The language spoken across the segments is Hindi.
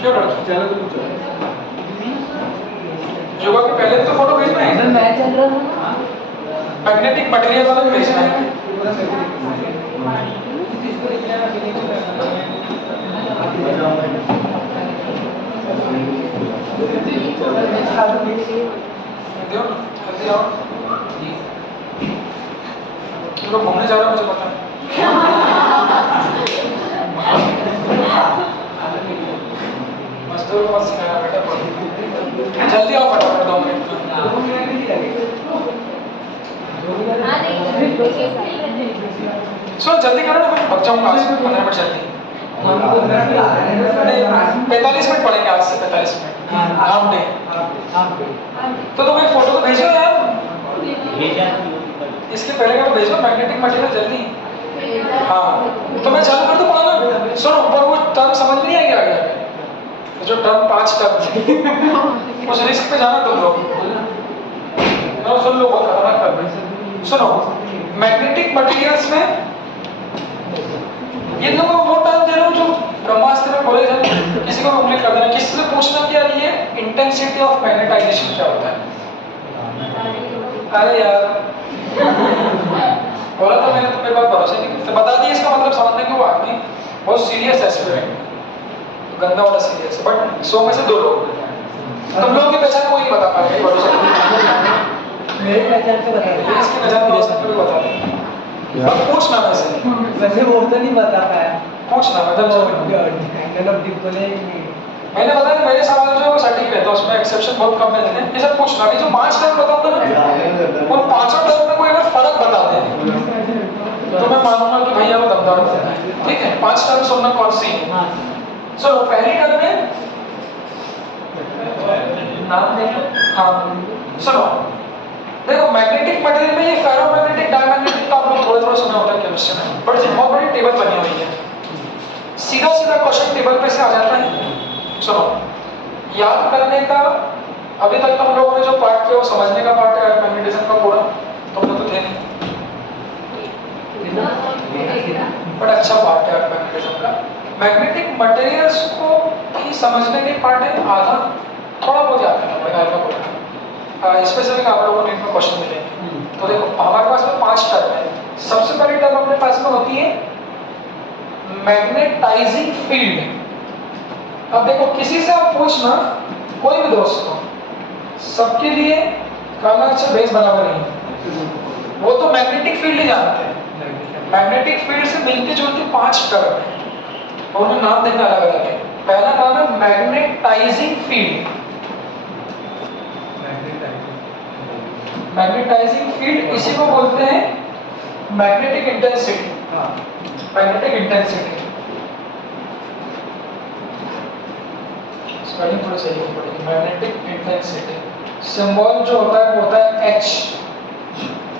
क्यों लड़की? योगा के पहले तो फोटो भेजना है। मैं चल रहा हूँ। मैग्नेटिक मटेरियल वाला भी भेजना है। जल्दी आओ। तुम लोग घूमने जा रहे हो मुझे पता है। मजदूर को मत सिखाना बेटा। जल्दी आओ फटाफट 2 मिनट में। सो जल्दी करो ना, मैं थक जाऊंगा आज 15 मिनट जल्दी। 45 मिनट पड़ेंगे आज से, 45 मिनट हाफ डे। तो तुम एक फोटो तो भेजो यार। इसके पहले का तो भेजो मैग्नेटिक मटेरियल जल्दी। हाँ तो मैं चालू कर दूं पढ़ाना। सुनो, पर वो टर्म समझ नहीं आएगी आगे जो टर्म 5 टर्म उस रिस्क पे जाना तुम लोग। सुन लो, बहुत खतरनाक टर्म है। सुनो, मैग्नेटिक मटेरियल्स में ये लोग वो टर्म दे रहा हूँ जो ब्रह्मास्त्र में बोले जाते हैं। किसी को उंगली कर देना, किसी से पूछना कि यार ये इंटेंसिटी ऑफ मैग्नेटाइजेशन क्या होता है। अरे यार बोला था मैंने, तुम्हें बात भरोसा नहीं, तो बता दिया। इसका मतलब समझने की वो आदमी बहुत सीरियस है एस्पिरेंट, गंदा वाला सीरियस है। बट 100 में से 2 लोग, तुम लोगों की पहचान कोई नहीं बता पाएगा, ये भरोसा मेरी पहचान से बता दे। इसकी पहचान कोई बता दे। अब पूछना वैसे वो तो नहीं बता पाया। पूछना मतलब मैंने बताया मेरे सवाल जो है वो सटीक रहता है, उसमें एक्सेप्शन बहुत कम मिलते हैं। ये सब पूछना कि जो 5 टर्म बताऊंगा ना, उन 5 टर्म में कोई अगर फर्क बता दे तो मैं मानूंगा कि भैया वो दमदार होता है। ठीक है, 5 टर्म सुनना कौन सी है। चलो पहली टर्म में नाम देखो। हाँ सुनो, देखो मैग्नेटिक मटेरियल में ये फेरोमैग्नेटिक डायमैग्नेटिक का आप लोग थोड़ा थोड़ा सुना होता है केमिस्ट्री में, बट बहुत बड़ी टेबल बनी हुई है। सीधा सीधा क्वेश्चन टेबल पे से आ जाता है। सुनो, याद करने का अभी तक तुम लोगों ने जो पार्ट किया वो समझने का पार्ट है मैग्नेटिज्म का पूरा, तुम लोग तो थे नहीं, बड़ा अच्छा पार्ट है मैग्नेटिज्म का। मैग्नेटिक मटेरियल्स को ही समझने के पार्ट है आधा, थोड़ा बहुत याद करना पड़ेगा आधा पूरा। स्पेसिफिक आप लोगों को नीट में क्वेश्चन मिलेंगे। तो देखो हमारे पास में 5 टर्म है। सबसे पहली टर्म अपने पास में होती है मैग्नेटाइजिंग फील्ड। अब देखो किसी से आप पूछना, कोई भी दोस्त को, सबके लिए काला अक्षर बेस बराबर ही है। वो तो मैग्नेटिक फील्ड ही जानते हैं। मैग्नेटिक फील्ड से मिलती जुलती 5 टर्म है, उन्हें नाम देना अलग अलग है। पहला नाम है मैग्नेटाइजिंग फील्ड। मैग्नेटाइजिंग फील्ड इसी को बोलते हैं magnetic intensity. Magnetic intensity spelling थोड़ी सही होनी पड़ेगी। मैग्नेटिक इंटेंसिटी सिंबल जो होता है वो होता है H।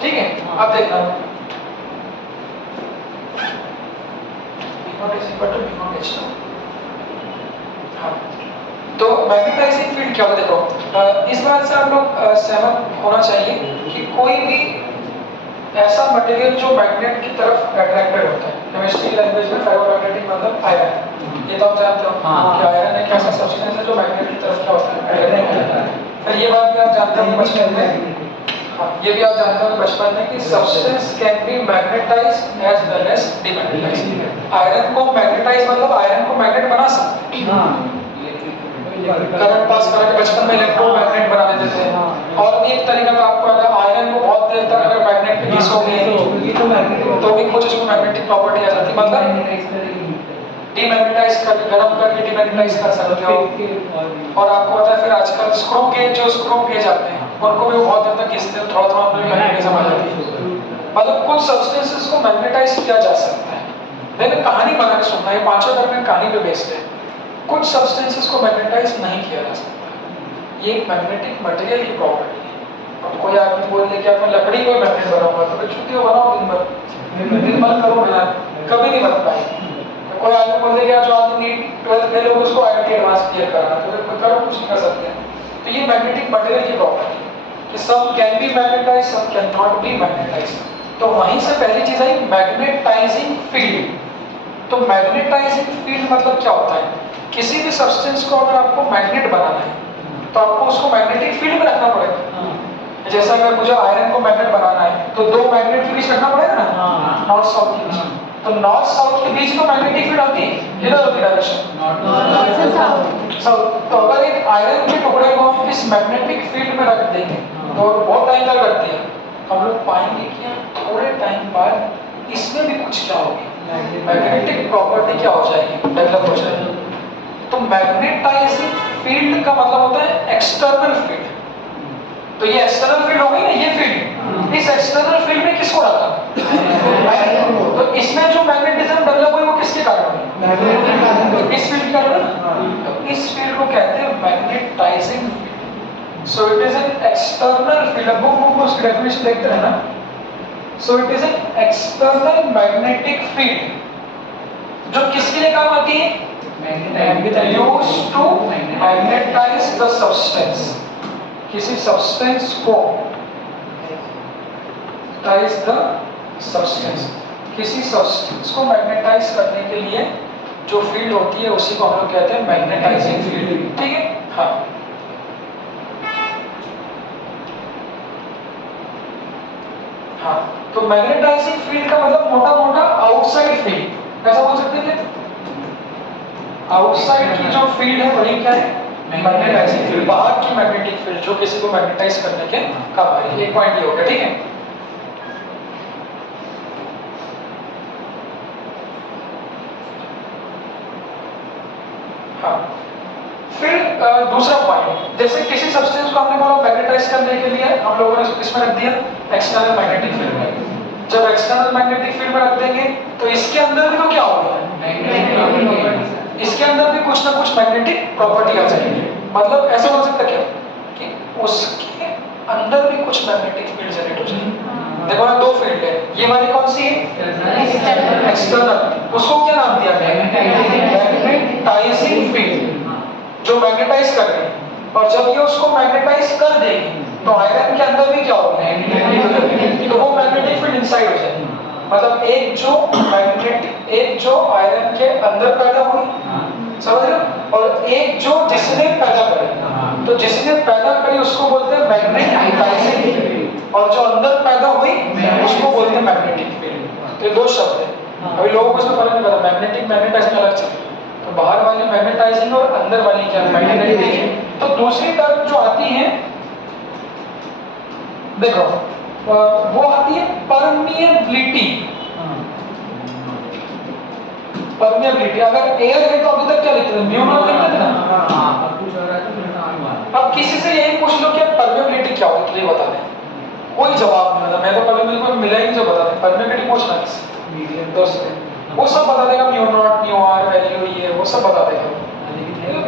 ठीक है, अब देखना V0 हाँ। तो मैग्नेटाइजिंग फील्ड क्या होता है? देखो इस बात से आप लोग सहमत होना चाहिए कि कोई भी ऐसा मटेरियल जो मैग्नेट की तरफ अट्रैक्टेड होता है, केमिस्ट्री लैंग्वेज में फेरोमैग्नेटिक मतलब आयरन, ये तो आप जानते हो कि आयरन एक ऐसा सब्सटेंस है जो मैग्नेट की तरफ क्या होता है, अट्रैक्ट होता है। फिर ये बात भी आप जानते हो बचपन में, हाँ ये भी आप जानते हो बचपन में कि substance can be magnetized as well as demagnetized. Iron को मैग्नेटाइज मतलब आयरन को मैग्नेट बना सकते हैं, करंट पास करके बचपन में इलेक्ट्रोमैग्नेट बना देते थे। और भी एक तरीका था, आपको अगर आयरन को बहुत देर तक अगर मैग्नेट में घिसोगे तो भी कुछ उसमें मैग्नेटिक प्रॉपर्टी आ जाती है, मतलब डीमैग्नेटाइज करके गर्म करके डीमैग्नेटाइज कर सकते हो। और आपको पता है फिर आजकल स्क्रू गेज जो स्क्रू गेज आते हैं उनको भी बहुत देर तक घिसते हैं, थोड़ा थोड़ा उनमें मैग्नेटिज्म आ जाती है। मतलब कुछ सब्सटेंसेस को मैग्नेटाइज किया जा सकता है। लेकिन कहानी बना के सुनना, ये 5 टर्म में कहानी पे बेस्ड है। कुछ सब्सटेंसेस को मैग्नेटाइज नहीं किया जा सकता, ये एक मैग्नेटिक मटेरियल की प्रॉपर्टी है। अब कोई आदमी बोल दे कि आपने लकड़ी को मैग्नेट बना हुआ तो फिर छुट्टी हो बनाओ दिन भर करो बिना, कभी नहीं बन पाएगी। कोई आदमी बोल दे कि जो आदमी नीट 12th फेल हो उसको IIT एडवांस क्लियर करना, तो फिर करो कुछ नहीं कर सकते। तो ये मैग्नेटिक मटेरियल की प्रॉपर्टी है कि some can be magnetise, some can not be magnetise. तो वहीं से पहली चीज आई मैग्नेटाइजिंग फील्ड। तो मैग्नेटाइजिंग फील्ड मतलब क्या होता है? किसी भी सब्सटेंस को अगर आपको मैग्नेट बनाना है तो आपको उसको मैग्नेटिक फील्ड में रखना पड़ेगा। जैसा अगर मुझे आयरन को मैग्नेट बनाना है तो दो मैग्नेट के बीच रखना पड़ेगा ना, नॉर्थ साउथ के बीच। तो नॉर्थ साउथ के बीच में मैग्नेटिक फील्ड होती है, किधर होती है डायरेक्शन? साउथ। तो अगर एक आयरन के टुकड़े को हम इस मैग्नेटिक फील्ड में रख देंगे तो बहुत टाइम तक रखते हैं, हम लोग पाएंगे कि थोड़े टाइम बाद इसमें भी कुछ क्या होगी, मैग्नेटिक प्रॉपर्टी क्या हो जाएगी, डेवलप हो जाएगी। तो मैग्नेटाइजिंग फील्ड का मतलब होता है एक्सटर्नल फील्ड। तो ये एक्सटर्नल फील्ड हो गई ना, ये फील्ड, इस एक्सटर्नल फील्ड में किसको रखा? तो इसमें जो मैग्नेटिज्म डेवलप हुई वो किसके कारण हुई? इस फील्ड के कारण ना। तो इस फील्ड को कहते हैं magnetising field. So it is an external field. Book में उसकी डेफिनेशन देखते हैं ना। So it is an external magnetic field जो किसके लिए काम आती है? Used to magnetize the substance। किसी सब्सटेंस को मैग्नेटाइज द सब्सटेंस, किसी सब्सटेंस को मैग्नेटाइज करने के लिए जो फील्ड होती है उसी को हम लोग कहते हैं मैग्नेटाइजिंग फील्ड। ठीक है, हाँ। हाँ, तो मैग्नेटाइजिंग फील्ड का मतलब मोटा मोटा आउटसाइड फील्ड, ऐसा बोल सकते हैं। आउटसाइड की जो फील्ड है वही क्या है? Magnetising field. बाहर की मैग्नेटिक फील्ड जो किसी को मैग्नेटाइज करने के काम आ रही है। एक पॉइंट ये हो गया, ठीक है। हाँ, फिर दूसरा पॉइंट, जैसे किसी सब्सटेंस को हमने बोला मैग्नेटाइज करने के लिए हम लोगों ने इसमें रख दिया एक्सटर्नल मैग्नेटिक फील्ड में। जब एक्सटर्नल मैग्नेटिक फील्ड में रख देंगे तो इसके अंदर भी तो क्या होगा? इसके अंदर भी कुछ ना कुछ मैग्नेटिक प्रॉपर्टी आ जाएगी। मतलब ऐसा हो सकता क्या कि उसके अंदर भी कुछ मैग्नेटिक फील्ड जनरेट हो जाएगी। देखो ना, दो फील्ड है, ये वाली कौन सी है? एक्सटर्नल। उसको क्या नाम दिया गया? मैग्नेटाइजिंग फील्ड, जो मैग्नेटाइज कर रही है। और जब ये उसको मैग्नेटाइज कर देगी तो आयरन के अंदर भी क्या होगा? तो वो मैग्नेटिक फील्ड इनसाइड हो जाएगी। मतलब एक जो आयरन के अंदर पैदा हुई, समझ रहे हो, और एक जो जिसने पैदा करी। तो जिसने पैदा करी उसको बोलते हैं मैग्नेटाइजिंग फील्ड, और जो अंदर पैदा हुई उसको बोलते हैं मैग्नेटिक फील्ड। तो ये दो शब्द है। अभी लोगों को इसमें फर्क नहीं पता, मैग्नेटिक मैग्नेटाइजिंग अलग चीज है। तो बाहर वाली मैग्नेटाइजिंग और अंदर वाली क्या मैग्नेटिक है। तो दूसरी टर्म जो आती है, देखो वो आती है परमिएबिलिटी। परमिएबिलिटी, अगर एयर है तो अभी तक क्या लिखते थे? म्यू नॉट लिखते थे ना। अब किसी से यही पूछ लो कि परमिएबिलिटी क्या होती है, ये बता दें, कोई जवाब नहीं मिला। मैं तो कभी मुझे मिला ही नहीं जो बता दे परमिएबिलिटी। पूछना किसी दोस्त से, वो सब बता देगा, mu naught, mu R, value, ये वो सब बता देगा।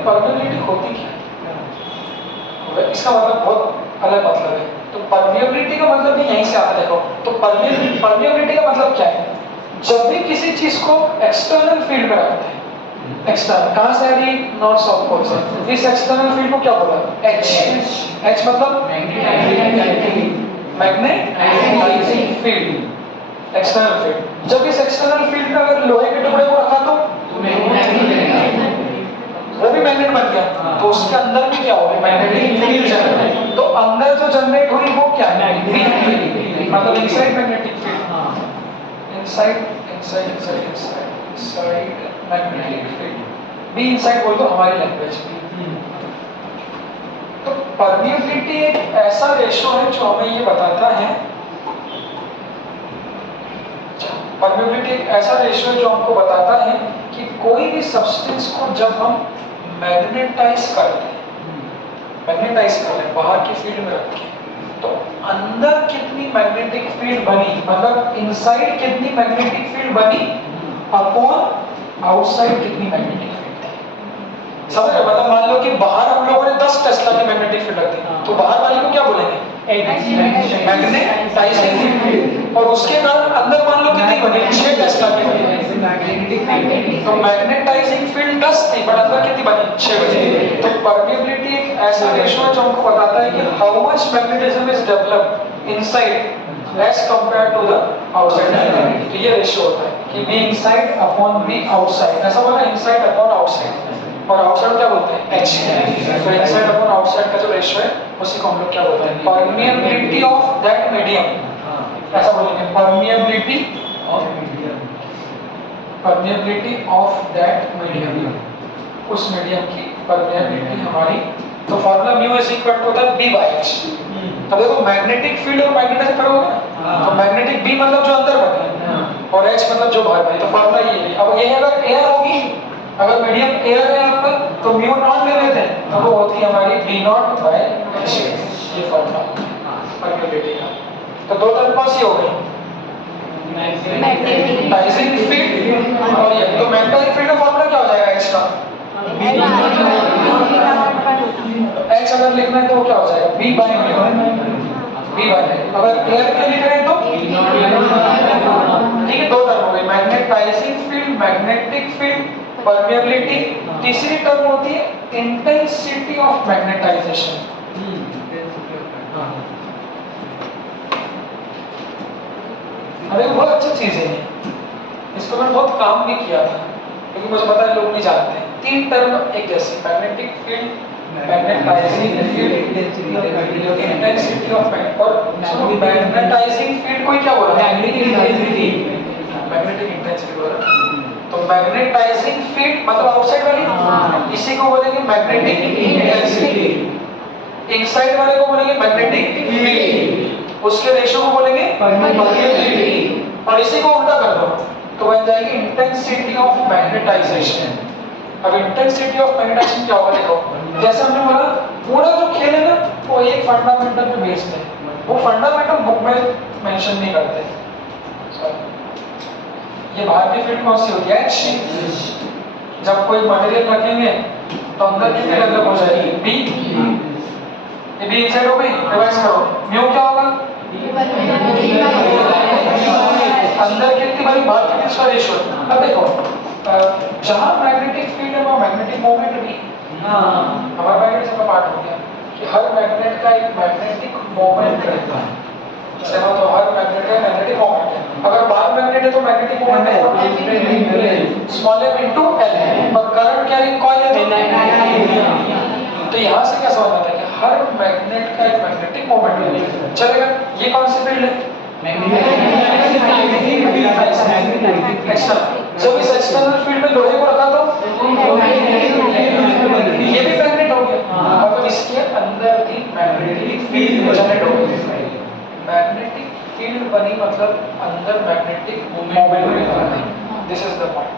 परमिएबिलिटी होती क्या है? इसका मतलब बहुत अलग मतलब है। तो परमिएबिलिटी का मतलब भी यहीं से आता है। देखो, तो परमिएबिलिटी का मतलब क्या है? जब भी किसी चीज को एक्सटर्नल फील्ड में रखते हैं, एक्सटर्नल कहां से आ रही? नॉर्थ साउथ पोल से। इस एक्सटर्नल फील्ड को क्या बोला? एच। एच मतलब मैग्नेटाइजिंग फील्ड, एक्सटर्नल फील्ड। जब इस एक्सटर्नल फील्ड में अगर लोहे के टुकड़े को रखा तो वो भी मैग्नेट बन गया। तो उसके अंदर भी क्या होगा? Magnetic field generate. तो अंदर जो जनरेट हुई वो क्या है? मतलब inside magnetic field, inside magnetic field भी इनसाइड बोल दो हमारी लैंग्वेज में। तो परमिएबिलिटी एक ऐसा रेशो है जो हमें ये बताता है, परमिएबिलिटी एक ऐसा रेशो है जो हमको बताता है कि कोई भी सब्सटेंस को जब हम मैग्नेटाइज करते हैं, मैग्नेटाइज कर लें बाहर की फील्ड में रख के, तो अंदर कितनी मैग्नेटिक फील्ड बनी, मतलब इनसाइड कितनी मैग्नेटिक फील्ड बनी अपॉन आउटसाइड कितनी मैग्नेटिक फील्ड थी। समझ रहे? मतलब मान लो कि बाहर हम लोगों ने 10 टेस्ला की मैग्नेटिक फील्ड रख दी, तो बाहर वाले को क्या बोलेंगे? Magnetising field. और उसके कारण अंदर मान लो कितनी बनी? 6 टेस्ला की बनी। तो मैग्नेटाइजिंग फील्ड 10 थी बट अंदर कितनी बनी? 6 बनी। तो परमिएबिलिटी एक ऐसा रेशो है जो हमको बताता है कि how much magnetism is developed inside as compared to the outside. तो ये रेशो होता है। कि B inside upon B outside, ऐसा बोला इनसाइड अपॉन आउटसाइड, और आउटसाइड क्या बोलते हैं एच। तो इनसाइड अपॉन आउटसाइड का जो रेशियो है उसी को हम लोग क्या बोलते हैं परमिएबिलिटी ऑफ दैट मीडियम, ऐसा बोलेंगे परमिएबिलिटी ऑफ दैट मीडियम, उस मीडियम की परमिएबिलिटी हमारी। तो formula mu is equal to होता है बी बाय एच। तो देखो मैग्नेटिक फील्ड और मैग्नेटाइजिंग फर्क होगा ना, तो मैग्नेटिक बी मतलब जो अंदर बने और एच मतलब जो बाहर बने, तो फार्मूला ये है। अब ये अगर एयर होगी, अगर मीडियम एयर है आपका तो म्यू नॉट ले लेते हैं, तो वो होती है हमारी बी नॉट बाय एच, ये फार्मूला परमिएबिलिटी का। तो दो टर्म कौन सी हो गई, मैग्नेटाइजिंग फील्ड और ये। तो मैग्नेटाइजिंग फील्ड का फार्मूला क्या हो जाएगा एच का, एच अगर लिखना है तो वो क्या हो जाएगा बी बाय बी बाय। अगर एयर के लिख रहे हैं तो ठीक है, दो टर्म हो गई magnetising field, magnetic field, permeability. तीसरी टर्म होती है इंटेंसिटी ऑफ मैग्नेटाइजेशन। अरे बहुत अच्छी चीज है ये, इसको मैंने बहुत काम भी किया था क्योंकि मुझे पता है लोग नहीं जानते। तीन टर्म एक जैसी, magnetic field, magnetising field, intensity of magnetising field को क्या बोला, मैग्नेटिक इंटेंसिटी बोला। तो मैग्नेटाइजिंग फील्ड मतलब आउटसाइड वाली, इसी को बोलेंगे मैग्नेटिक इंटेंसिटी। इनसाइड वाले को बोलेंगे मैग्नेटिक फील्ड, उसके रेशियो को बोलेंगे परमिएबिलिटी। और इसी को उल्टा कर दो तो बन जाएगी इंटेंसिटी ऑफ मैग्नेटाइजेशन। अब इंटेंसिटी ऑफ मैग्नेटाइजेशन क्या होगा देखो, जैसे हमने बोला पूरा जो खेल है ना वो एक फंडामेंटल पे बेस्ड है, वो फंडामेंटल बुक में मेंशन नहीं करते। ये बाहर की फील्ड कौन सी होती है एच। जब कोई मटेरियल रखेंगे तो अंदर की फील्ड अलग हो जाएगी बी, ये बी इनसाइड हो गई। रिवाइज करो, म्यू क्या होगा अंदर कितनी बड़ी बाहर कितनी, इसका रेशियो। अब देखो जहां मैग्नेटिक फील्ड है वहां मैग्नेटिक मोमेंट भी, हमारा मैग्नेटिज्म का पार्ट हो गया कि हर मैग्नेट का एक मैग्नेटिक मोमेंट रहता है। समझ, तो हर मैग्नेट का मैग्नेटिक मोमेंट है। अगर बाहर मैग्नेट है तो मैग्नेटिक मोमेंट है स्मॉल m इनटू l, और करंट कैरिंग कॉइल है तो यहां से क्या समझ आता है कि हर मैग्नेट का एक मैग्नेटिक मोमेंट है। चलेगा, ये कौन सी फील्ड है एक्सटर्नल। जब इस एक्सटर्नल फील्ड में लोहे को रखा तो ये भी मैग्नेट हो गया, मतलब इसके अंदर भी मैग्नेटिक फील्ड जनरेट हो गई। मैग्नेटिक फील्ड बनी मतलब अंदर मैग्नेटिक मोमेंट बनेगा। This is the point.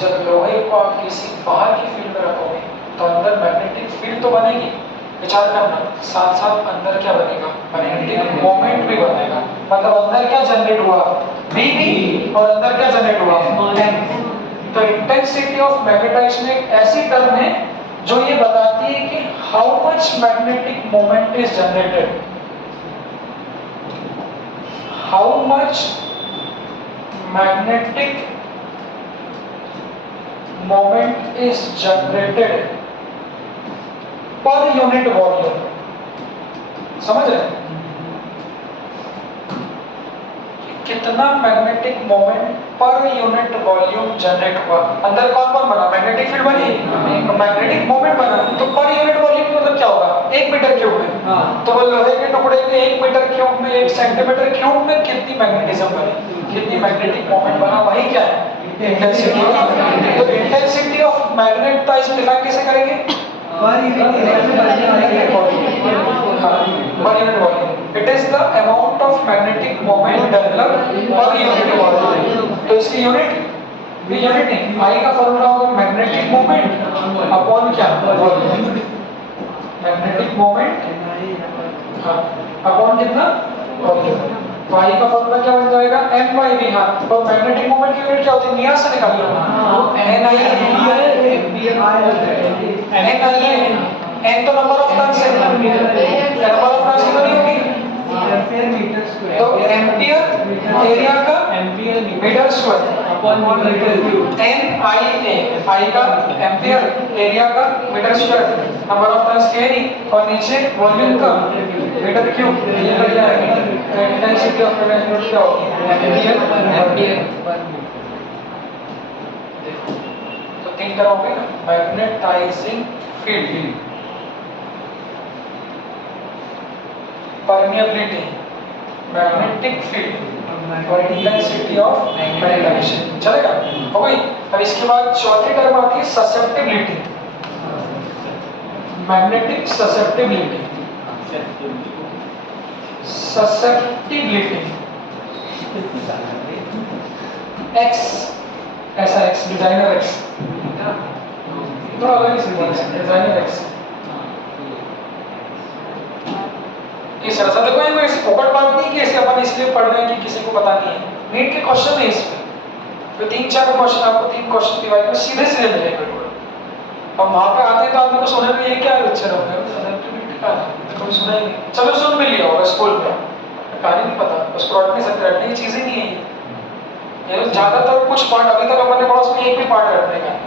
जब लोहे को आप किसी बाहर की फील्ड में रखोगे तो अंदर मैग्नेटिक फील्ड तो बनेगी, विचार करना, साथ साथ अंदर क्या बनेगा मैग्नेटिक मोमेंट भी बनेगा। मतलब अंदर क्या जनरेट हुआ बी, और अंदर क्या जनरेट हुआ m। तो इंटेंसिटी ऑफ मैग्नेटाइजेशन एक ऐसी टर्म है जो ये बताती है कि how much magnetic moment is generated, how much magnetic moment is generated पर यूनिट वॉल्यूम। समझ रहे हैं कितना मैग्नेटिक मोमेंट पर यूनिट वॉल्यूम जनरेट हुआ। अंदर कौन कौन बना, मैग्नेटिक फील्ड बनी, मैग्नेटिक मोमेंट बना, तो पर यूनिट वॉल्यूम मतलब क्या होगा 1 मीटर क्यूब में। तो वो लोहे के टुकड़े के 1 मीटर क्यूब में 1 सेंटीमीटर क्यूब में कितनी मैग्नेटिज्म बनी, कितनी मैग्नेटिक मोमेंट बना, वही क्या है इंटेंसिटी। तो इंटेंसिटी ऑफ मैग्नेटाइजेशन डिफाइन कैसे करेंगे, पर unit volume. It is the amount of magnetic moment developed पर यूनिट वॉल्यूम। तो इसकी यूनिट भी यूनिट नहीं, आई का फॉर्मूला होगा मैग्नेटिक मोमेंट अपॉन क्या वॉल्यूम। मैग्नेटिक मोमेंट अपॉन कितना वॉल्यूम। तो आई का फॉर्मूला क्या बन जाएगा m by v। हाँ, और मैग्नेटिक मोमेंट की यूनिट क्या होती है, नियर से निकाल लो, n i n तो नंबर ऑफ टर्न्स है, नंबर ऑफ टर्न्स कितनी होगी, तो एम्पियर एरिया का metre square upon metre cube. n i a, I का एम्पियर एरिया का metre square, number of turns के नहीं, और नीचे वॉल्यूम का मीटर क्यूब। ये लग जाएगा इंटेंसिटी ऑफ मैग्नेटिक क्या होगी एम्पियर तीन टर्म हो गई ना, magnetising field, permeability, magnetic field और इंटेंसिटी ऑफ मैग्नेटाइजेशन। चलेगा, हो गई। अब इसके बाद चौथी टर्म आती है susceptibility, magnetic susceptibility, susceptibility x, ऐसा एक्स, डिजाइनर एक्स, थोड़ा अलग ही सिंबल है, डिजाइनर एक्स। इस तरह से देखो, ये कोई ऐसी फोकट बात नहीं कि ऐसे अपन इसलिए पढ़ रहे हैं कि किसी को पता नहीं है। नीट के क्वेश्चन है इसमें, तो 3-4 क्वेश्चन आपको 3 क्वेश्चन डिवाइड में सीधे सीधे मिलेंगे। अब वहां पे आते हैं तो आदमी को सुनने में ये क्या लेक्चर हो गया, ससेप्टिबिलिटी का कोई सुना ही नहीं। चलो सुन भी लिया होगा स्कूल में, कहानी नहीं पता, उसको रट नहीं सकते, रटने की चीजें नहीं है ये। तो ज्यादातर कुछ पार्ट अभी तक अपन ने पढ़ा, उसमें एक भी पार्ट रटने का है,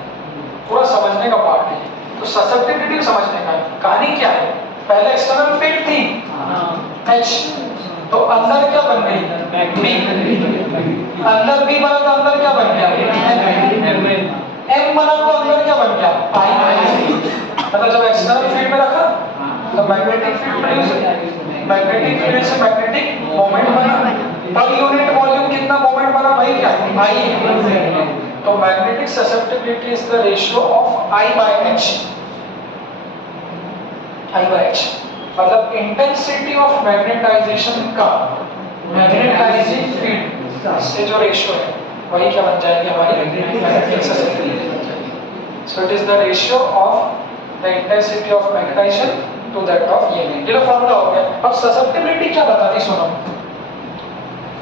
पूरा समझने का पार्ट है। तो ससेप्टिबिलिटी समझने का है। कहानी क्या है, पहले एक्सटर्नल फील्ड थी H, तो अंदर क्या बन गई B, अंदर B बना तो अंदर क्या बन गया M बना तो अंदर क्या बन गया I। मतलब जब एक्सटर्नल फील्ड में रखा तो मैग्नेटिक फील्ड प्रोड्यूस हुआ, मैग्नेटिक फील्ड से मैग्नेटिक मोमेंट बना, पर यूनिट वॉल्यूम कितना मोमेंट बना भाई, क्या I। तो magnetic susceptibility is the ratio of I by H, I by H मतलब इंटेंसिटी ऑफ मैग्नेटाइजेशन का मैग्नेटाइजिंग फील्ड से जो रेशियो है वही क्या बन जाएगी हमारी मैग्नेटिक ससेप्टिबिलिटी बन जाएगी। So it is the ratio of the intensity of magnetisation to that of ये लो फॉर्मूला हो गया। अब ससेप्टिबिलिटी क्या बताती,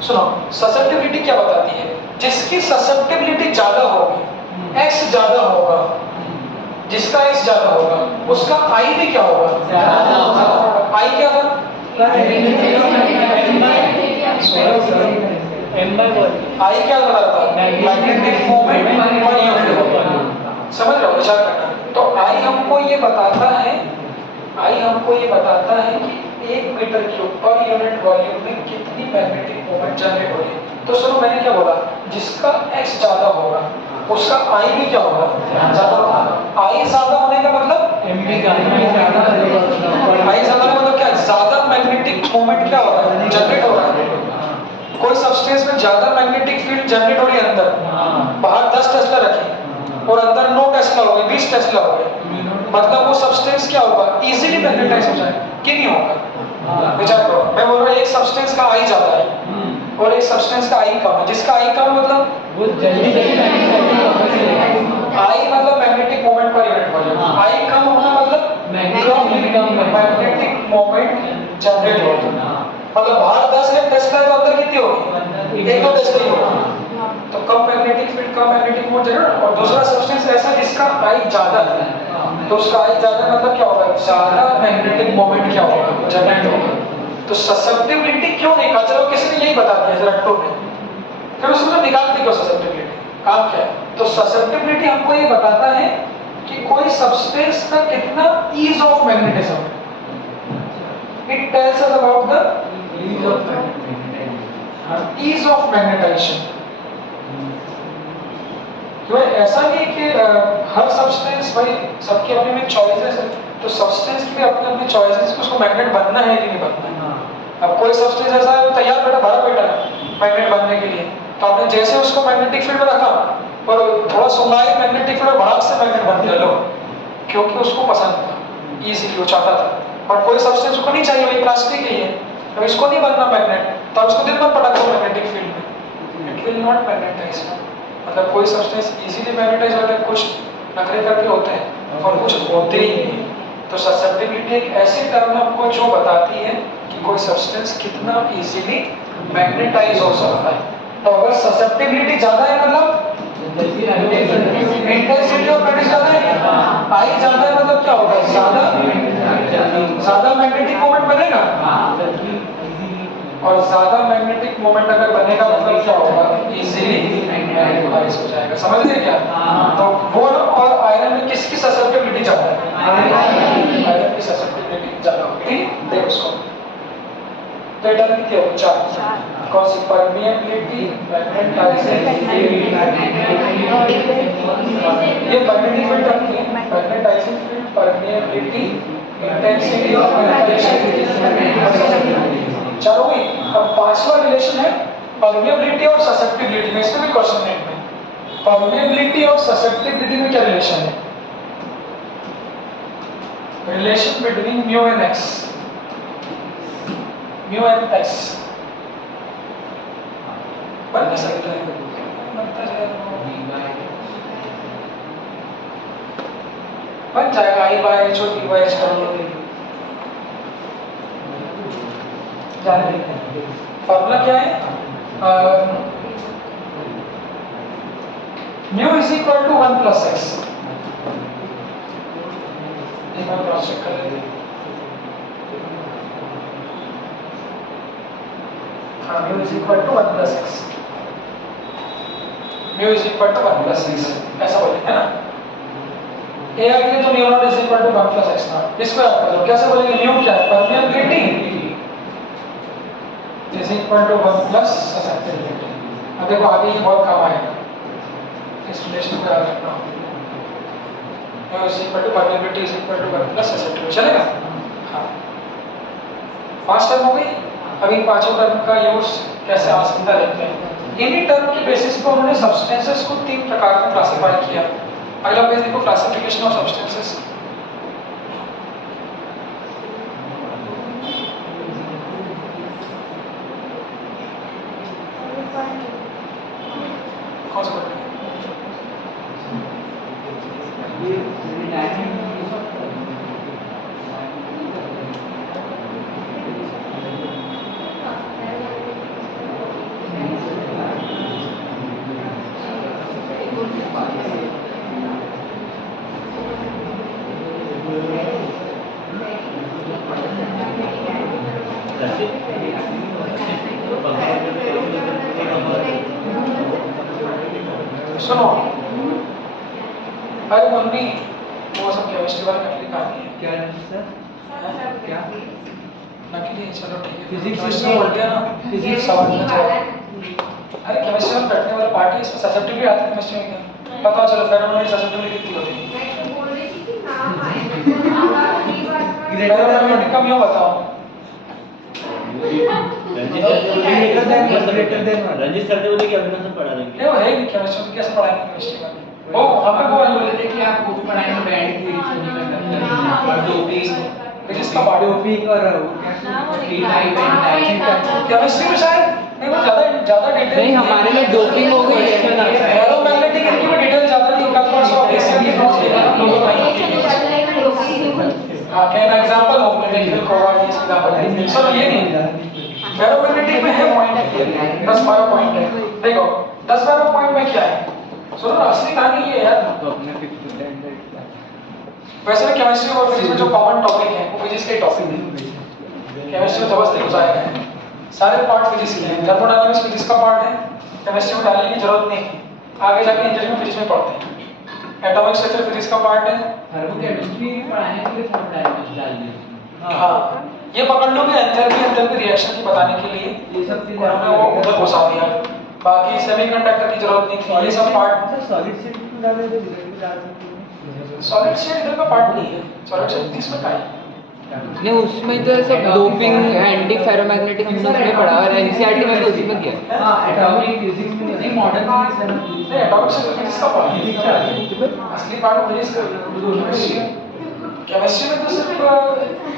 सुनो ससेप्टिबिलिटी क्या बताती है, जिसकी ससेप्टिबिलिटी ज्यादा होगी, x ज्यादा होगा, जिसका x ज्यादा होगा उसका I भी क्या होगा, I क्या था, I क्या बता था, मैग्नेटिक मोमेंट पर यूनिट वॉल्यूम। समझ रहे हो, विचार करना। तो I हमको ये बताता है, I हमको ये बताता है कि 1 मीटर क्यूब पर यूनिट वॉल्यूम में कितनी मैग्नेटिक मोमेंट जनरेट हो रही है। तो सुनो मैंने क्या बोला, जिसका x ज्यादा होगा उसका I भी क्या होगा, ज्यादा होगा। I ज्यादा होने का मतलब MB का I ज्यादा होने का मतलब क्या, ज्यादा मैग्नेटिक मोमेंट क्या हो रहा है, जनरेट हो रहा है। कोई सब्सटेंस में ज्यादा मैग्नेटिक फील्ड जनरेट हो रही है अंदर, बाहर 10 टेस्ला रखी और अंदर 9 टेस्ला हो गए, 20 टेस्ला हो गए, मतलब वो सब्सटेंस क्या होगा, इजीली मैग्नेटाइज हो जाएगा कि नहीं होगा। विचार करो, मैं बोल रहा हूँ एक सब्सटेंस का I ज्यादा है और एक सब्सटेंस का I कम है, जिसका I कम मतलब वो जल्दी I मतलब मैग्नेटिक मोमेंट पर यूनिट वॉल्यूम, I कम होना मतलब मैग्नेटिक मोमेंट जनरेट होगा। मतलब बाहर 10 टेस्ला है तो अंदर कितनी होगी, 1-2 टेस्ला ही होगा। तो कम मैग्नेटिक फील्ड, कम मैग्नेटिक मोमेंट जनरेट। और दूसरा सब्सटेंस ऐसा जिसका I ज्यादा है, तो उसका I ज्यादा मतलब क्या होगा, ज्यादा मैग्नेटिक मोमेंट क्या होगा, जनरेट होगा। तो ससेप्टिबिलिटी क्यों निकाल, चलो किसी ने यही बता दिया जरा टू में, फिर उसको निकालती क्यों ससेप्टिबिलिटी, काम क्या है। तो ससेप्टिबिलिटी हमको ये बताता है कि कोई सब्सटेंस का कितना ease of magnetism, it tells us about the ease of magnetisation. तो ऐसा नहीं कि हर सब्सटेंस, भाई सबकी अपनी अपनी चॉइसेस है, तो सब्सटेंस की अपनी अपनी चॉइसेस को उसको मैग्नेट बनना है कि नहीं बनना है। अब कोई सब्सटेंस ऐसा है तैयार बैठा भरा बैठा है मैग्नेट बनने के लिए, तो आपने जैसे उसको मैग्नेटिक फील्ड में रखा और थोड़ा सुंगाई मैग्नेटिक फील्ड भड़ाक से मैग्नेट बन गया, लो, क्योंकि उसको पसंद था, इजीली वो चाहता था। और कोई सब्सटेंस को नहीं चाहिए, वही प्लास्टिक ही है, अब इसको नहीं बनना मैग्नेट, तो उसको दिन भर पड़ा दो मैग्नेटिक फील्ड में, इट विल नॉट मैग्नेटाइज। मतलब कोई सब्सटेंस इजीली मैग्नेटाइज होता है, कुछ नखरे करके होते हैं और कुछ होते ही नहीं। तो ससेप्टिबिलिटी एक ऐसी टर्म आपको जो बताती है कि कोई सब्सटेंस कितना इजीली मैग्नेटाइज हो सकता है। तो अगर ससेप्टिबिलिटी ज्यादा है मतलब इंटेंसिटी ऑफ मैग्नेटिक ज्यादा है, I ज्यादा है मतलब क्या होगा, ज्यादा मैग्नेटिक मोमेंट बनेगा, और ज्यादा मैग्नेटिक मोमेंट अगर बनेगा मतलब क्या होगा, इजीली मैग्नेटाइज हो जाएगा। समझ रहे क्या। तो वुड और आयरन में किसकी ससेप्टिबिलिटी ज्यादा है, आयरन की ससेप्टिबिलिटी ज्यादा होगी। देख उसको तो टर्म कितनी होगी, 4। कौन सी परमिएबिलिटी, मैग्नेटाइजिंग फील्ड, ये मैग्नेटिक फील्ड रखती है, magnetising field, permeability, intensity of magnetisation. चलो भाई, अब पांचवा रिलेशन है परमिएबिलिटी और ससेप्टिबिलिटी में। इसमें भी क्वेश्चन है इनमें, परमिएबिलिटी और ससेप्टिबिलिटी में क्या रिलेशन है? Relation between mu and X, mu and X बन नहीं सकता है, बन जाएगा आई बाय एच और बी बाय एच कर लो। फॉर्मूला क्या है? Mu is equal to 1 plus X. एक बार क्रॉस चेक कर लेते हैं। हाँ, mu is equal to 1 plus X, mu is equal to 1 plus X, ऐसा बोलेंगे है ना। ए के लिए तो mu naught is equal to 1 plus X naught, इसको याद कर लो। कैसे बोलेंगे? म्यू क्या है? Permeability is equal to 1 plus susceptibility. अब देखो आगे ये बहुत काम आएगा, इस रिलेशन को याद रखना। Mu is equal to permeability is equal to 1 plus susceptibility, चलेगा? हाँ, 5 टर्म हो गई। अभी पांचों टर्म का यूज कैसे आ सकता है देखते हैं। इन्हीं टर्म के बेसिस पर उन्होंने सब्सटेंसेस को 3 प्रकार में क्लासिफाई किया। अगला पेज देखो, क्लासिफिकेशन ऑफ सब्सटेंसेस। कौन सा पढ़ना है? सुनो, अरे मम्मी वो सब केमिस्ट्री वाला नकली कहानी है। क्या सर? क्या? नकली है, चलो ठीक है। फिजिक्स केमिस्ट्री बोल दिया ना, फिजिक्स सवाल का जवाब। अरे केमिस्ट्री में बैठने वाला पार्ट है, इसमें ससेप्टिबिलिटी आती है केमिस्ट्री में क्या? पता चलो फेरोमोन ससेप्टिबिलिटी कितनी होती है? फेरोमोन कम क्यों बताओ? रंजित सर ने बोले कि अभिनंदन पढ़ा देंगे। नहीं वो है नहीं केमिस्ट्री में, कैसे पढ़ाएंगे केमिस्ट्री में? ओ हम पे वो बोले थे कि आप बुक पढ़ाएंगे बैंड की सेमीकंडक्टर और डोपिंग, फिजिक्स का पार्ट डोपिंग और केमिस्ट्री में शायद नहीं, वो ज्यादा डिटेल नहीं, हमारे में डोपिंग हो गई। फेरोमैग्नेटिक इनकी में डिटेल ज्यादा नहीं, कल परसों बेसिकली नोट्स देखा ना लोगों का। हां, कैन एग्जांपल हो मेडिकल कोऑर्डिनेट्स एग्जांपल। सर ये नहीं, फेरोमैग्नेटिक में है पॉइंट 10-12 पॉइंट है। देखो 10-12 पॉइंट में क्या है, सुनो ना, असली कहानी ये है यार। वैसे भी केमिस्ट्री और फिजिक्स में जो कॉमन टॉपिक है वो फिजिक्स के टॉपिक है। केमिस्ट्री में जबरदस्ती घुसाया गया है, सारे पार्ट फिजिक्स के हैं। थर्मोडायनामिक्स फिजिक्स का पार्ट है, केमिस्ट्री में डालने की जरूरत नहीं है, आगे जाके इंजीनियरिंग में फिजिक्स में पढ़ते हैं। एटॉमिक स्ट्रक्चर फिजिक्स का पार्ट है। थर्मोकेमिस्ट्री पढ़ाने के लिए थर्मोडायनामिक्स डाल दिया। हाँ, ये पकड़ लो कि एंथैल्पी रिएक्शन की बताने के लिए ये सब चीजें उन्होंने वो उधर घुसा दिया, बाकी सेमीकंडक्टर की जरूरत नहीं थी। ये सब पार्ट सॉलिड स्टेट में डाले तो इधर भी डाल सकते हैं। सॉलिड स्टेट इधर का पार्ट नहीं है, सॉलिड स्टेट इसमें का है। नहीं, उसमें तो सब डोपिंग, एंटी फेरोमैग्नेटिक हमने उसमें पढ़ा और एनसीईआरटी में भी उसी में किया है। हां, एटॉमिक फिजिक्स में नहीं, मॉडर्न फिजिक्स है ना। नहीं, एटॉमिक स्ट्रक्चर फिजिक्स का पार्ट है, असली पार्ट फिजिक्स का। केमिस्ट्री में तो सिर्फ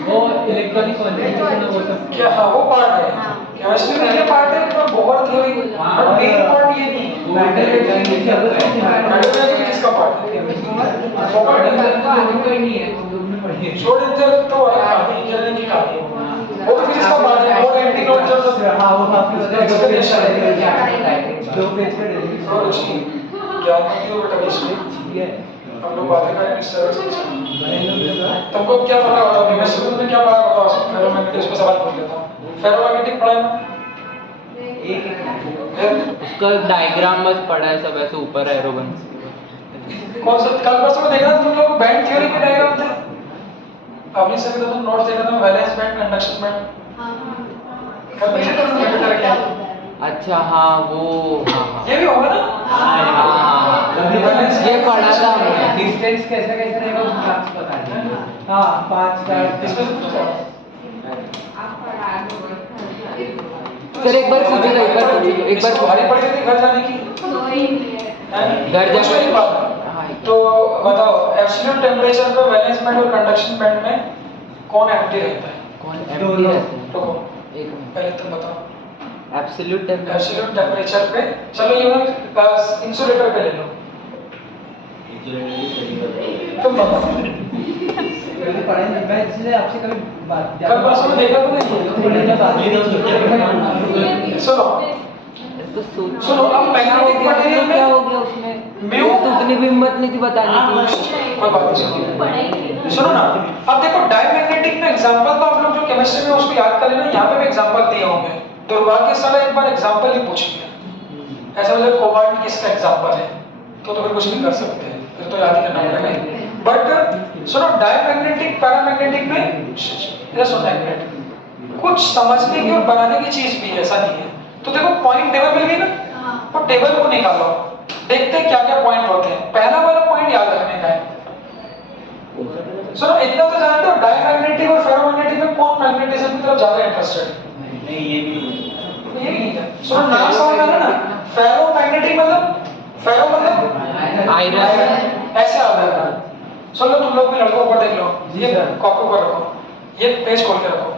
वो इलेक्ट्रॉनिक कॉन्सेंट्रेशन वो सब क्या, हाँ वो पार्ट है। केमिस्ट्री में ये पार्ट है तो Bohr theory, but main part ये नहीं है। हाइड्रोजन किसका पार्ट है? फोकट है। छोड़ इंजन तो अलग कहानी, इंजीनियरिंग की कहानी है, वो भी फिजिक्स का पार्ट है। और एंटी नोट जब हां, वो काफी एक्सप्लेनेशन है, दो पेज का डेली और उसकी ज्ञान की और केमिस्ट्री ये हम लोग बातें करें इस तरह से। तुमको क्या पता होगा केमिस्ट्री में, तुमने क्या पढ़ा बताओ? फेरोमैग्नेटिक पे सवाल पूछ लेता हूं। फेरोमैग्नेटिक पढ़ा है ना? उसका डायग्राम बस पढ़ा है, सब ऐसे ऊपर एरोगन। कौन सा कल परसों में देखा था तुम लोग बैंड थ्योरी के डायग्राम थे? अभी से भी तुम नोट्स देखा था, वैलेंस बैंड, कंडक्शन बैंड। कल पीछे तो तुमने बेटा क्या अच्छा हाँ वो हाँ हाँ ये भी होगा ना? ये पढ़ा था हमने। डिस्टेंस कैसा कैसा रहेगा उस क्लास बता दीजिए। हाँ 5 इसमें से पूछो। सर एक बार पूछो तो एक बार पूछो एक बार इसको भारी पड़ गई थी घर जाने की? घर कुछ जाके- नहीं बात। हाँ, तो बताओ एब्सोल्यूट टेम्परेचर पे वैलेंस बैंड और कंडक्शन बैंड में कौन एम्प्टी रहता है? कौन दोनों। एम्प्टी रहते हैं? रुको एक मिनट पहले तुम बताओ। एब्सोल्यूट टेम्परेचर एब्सोल्यूट टेम्परेचर पे चलो ये ना इंसुलेटर पे ले लो। तुम बताओ। मैंने पढ़ा नहीं, मैं इसलिए आपसे कभी बात कल परसों में देखा तो नहीं? सुनो तो सोच सुनो, अब मैग्नेटिक मटेरियल में क्या हो गया उसमें म्यू तो उतनी भी हिम्मत नहीं थी बताने की कोई बात नहीं सुनो। सुनो ना, अब देखो डायमैग्नेटिक में एग्जांपल तो आप लोग जो केमिस्ट्री में उसको याद कर लेना, यहाँ पे भी एग्जांपल दिए होंगे। दुर्भाग्य से एक बार एग्जांपल ही पूछ लिया, ऐसा मतलब कोबाल्ट किसका एग्जांपल है, तो फिर कुछ नहीं कर सकते, फिर तो याद ही करना पड़ेगा। बट सुनो डायमैग्नेटिक पैरामैग्नेटिक में इधर सुनना एक मिनट, कुछ समझने की और बनाने की चीज भी है, ऐसा नहीं है। तो देखो पॉइंट टेबल मिल गई ना, वो टेबल को निकालो, देखते हैं क्या क्या पॉइंट होते हैं। पहला वाला पॉइंट याद रखने का है। सुनो इतना तो जानते हो डायमैग्नेटिक और फेरोमैग्नेटिक में कौन मैग्नेटिज्म की तरफ ज्यादा इंटरेस्टेड है? नहीं ये भी तो ये नहीं है। सुनो नाम समझ में आ रहा है ना, फेरोमैग्नेटिक मतलब फेरो मतलब आयरन ऐसे आता है। सुन लो तुम लोग भी लड़कों पर देख लो, जी ये सर। कॉपी पर रखो, ये पेज खोल के रखो,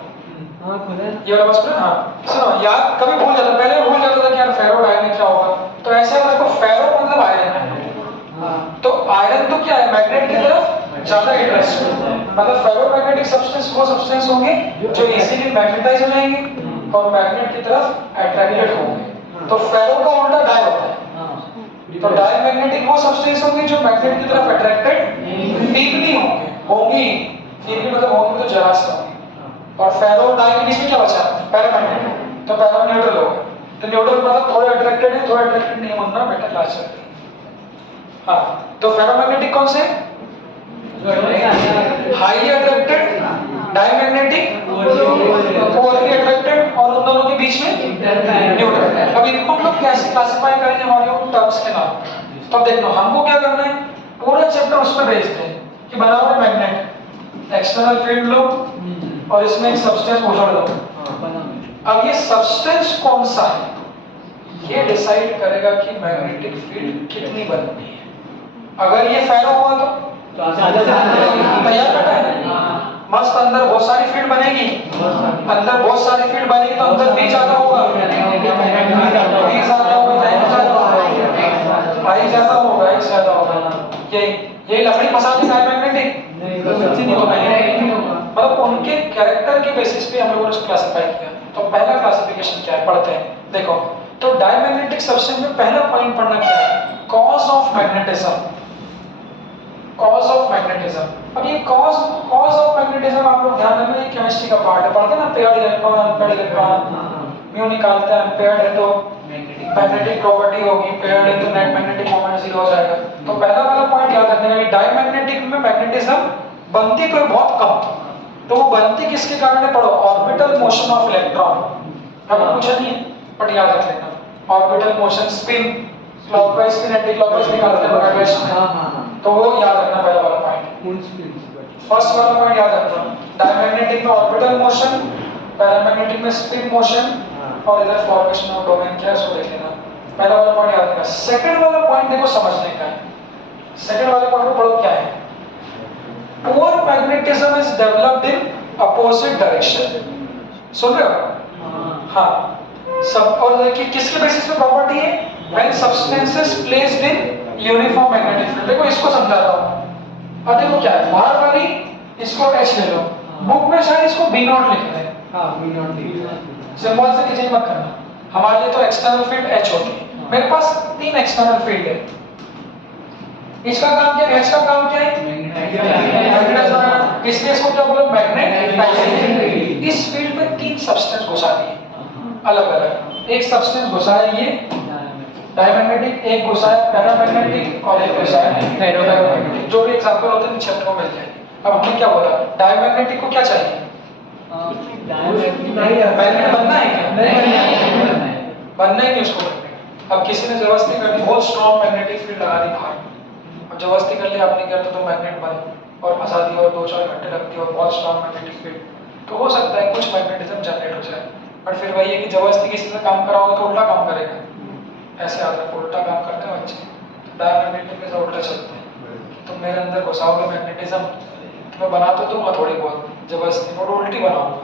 हाँ खुदा है। ये वाला बस पर हाँ। सुनो याद कभी भूल जाता, पहले भूल जाता था कि यार फेरो डायन क्या होगा, तो ऐसे आप देखो फेरो मतलब आयरन है, हाँ तो आयरन तो क्या है मैग्नेट की तरफ ज्यादा इंटरेस्ट है। मतलब फेरोमैग्नेटिक सब्सटेंस वो सब्सटेंस होंगे जो इजीली मैग्नेटाइज हो जाएंगे और मैग्नेट की तरफ अट्रैक्टेड होंगे। तो फेरो का उल्टा डाई होता है, तो डायमैग्नेटिक वो सब्सटेंस होंगे जो मैग्नेट की तरफ अट्रैक्टेड फीबली होंगे, होंगी फीबली मतलब होंगी तो जरा सा होंगी। और फेरो डाई के बीच में क्या बचा पैरामैग्नेटिक, तो पैरा न्यूट्रल होगा, तो न्यूट्रल मतलब थोड़े अट्रैक्टेड है थोड़े अट्रैक्टेड नहीं होना बेटा क्लास चल रही है। हाँ तो फेरोमैग्नेटिक कौन से हाईली अट्रैक्टेड, डायमैग्नेटिक पोलरली अट्रैक्टेड, और उन दोनों के बीच में न्यूट्रल। अब इनको हम लोग कैसे क्लासिफाई करेंगे हमारे उन टर्म्स के नाम। तो अब देखो हमको क्या करना है, पूरा चैप्टर उस पर भेजते हैं कि बनाओ मैग्नेट, एक्सटर्नल फील्ड लो और इसमें एक सब्सटेंस उछाल दो। अब ये सब्सटेंस कौन सा है ये डिसाइड करेगा कि मैग्नेटिक फील्ड कितनी बनती है। अगर ये फेरो हुआ तो तैयार बैठा है मस्त, अंदर बहुत सारी फील्ड बनेगी, अंदर बहुत सारी फील्ड बनेगी तो अंदर भी ज्यादा होगा, भी ज्यादा होगा, आई ज्यादा होगा, एक्स ज्यादा होगा। ये लकड़ी फंसा के डायमैग्नेटिक नहीं होगा, मतलब उनके कैरेक्टर के बेसिस पे हम लोगों ने उसको क्लासिफाई किया। तो पहला क्लासिफिकेशन क्या है पढ़ते हैं, देखो तो डायमैग्नेटिक सब्सटेंस में पहला पॉइंट पढ़ना क्या है, cause of magnetism. Cause of magnetism, अब ये कॉज ऑफ मैग्नेटिज्म आप लोग ध्यान रखना, ये केमिस्ट्री का पार्ट है, पढ़ते हैं ना paired electron unpaired electron, mu निकालते हैं, पेयर्ड है तो मैग्नेटिक प्रॉपर्टी होगी, पेयर्ड है तो नेट मैग्नेटिक मोमेंट 0 हो जाएगा। तो पहला वाला पॉइंट याद रखना है, डायमैग्नेटिक में मैग्नेटिज्म बनती तो है बहुत कम, तो वो बनती किसके कारण है पढ़ो, ऑर्बिटल मोशन ऑफ इलेक्ट्रॉन। हमें पूछा नहीं है बट याद रख लेना, orbital motion, spin clockwise spin anti clockwise निकालते हैं डायरेक्शन में, तो वो याद रखना पहला वाला पॉइंट। फर्स्ट वाला पॉइंट याद रखना, डायमैग्नेटिक में ऑर्बिटल मोशन, पैरामैग्नेटिक में स्पिन मोशन, और इधर फॉर्मेशन ऑफ डोमेन क्या है उसको देख लेना। पहला वाला पॉइंट याद रखना। सेकंड वाला पॉइंट देखो समझने का है, सेकंड वाले पॉइंट को पढ़ो क्या है, poor magnetism is developed in opposite direction. सुन रहे हो? हाँ सब, और देखिए किसके बेसिस पे प्रॉपर्टी है, when substances placed in uniform magnetic field. देखो इसको समझाता हूं, अब देखो क्या है, बाहर वाली इसको एच ले लो, बुक में शायद इसको बी नॉट लिख रहे हैं, सिंबल से किसी मत करना, हमारे लिए तो एक्सटर्नल फील्ड एच होती है, मेरे पास 3 एक्सटर्नल फील्ड है, इसका काम क्या है, एच का काम क्या है मैग्नेटाइज बनाना, इसलिए इसको क्या बोलो मैग्नेटाइजिंग। इस फील्ड में 3 सब्सटेंस घुसा दिए अलग अलग, एक सब्सटेंस घुसा है ये डायमैग्नेटिक, एक घुसा है पैरामैग्नेटिक और एक घुसा है फेरोमैग्नेटिक। जो भी एग्जांपल होते हैं चैप्टर में मिल जाएंगे। अब हमने क्या बोला, डायमैग्नेटिक को क्या चाहिए, मैग्नेट बनना है क्या, बनना ही नहीं उसको मैग्नेट। अब किसी ने जबरदस्ती कर दी, बहुत स्ट्रॉन्ग मैग्नेटिक फील्ड लगा दी बाहर, और जबरदस्ती कर लिया आपने, किया तो मैग्नेट बन और फंसा दिया और 2-4 घंटे लगती है और बहुत स्ट्रॉन्ग मैग्नेटिक फील्ड, तो हो सकता है कुछ मैग्नेटिज्म जनरेट हो जाए। बट फिर वही है कि जबरदस्ती किसी से काम कराओगे तो उल्टा काम करेगा, ऐसे याद रखो, उल्टा काम करते हैं बच्चे। डायमैग्नेटिक में से उल्टा चलते हैं, तुम मेरे अंदर घुसाओगे मैग्नेटिज्म तो मैं बना तो दूंगा थोड़ी बहुत जबरदस्ती, और उल्टी बनाऊंगा।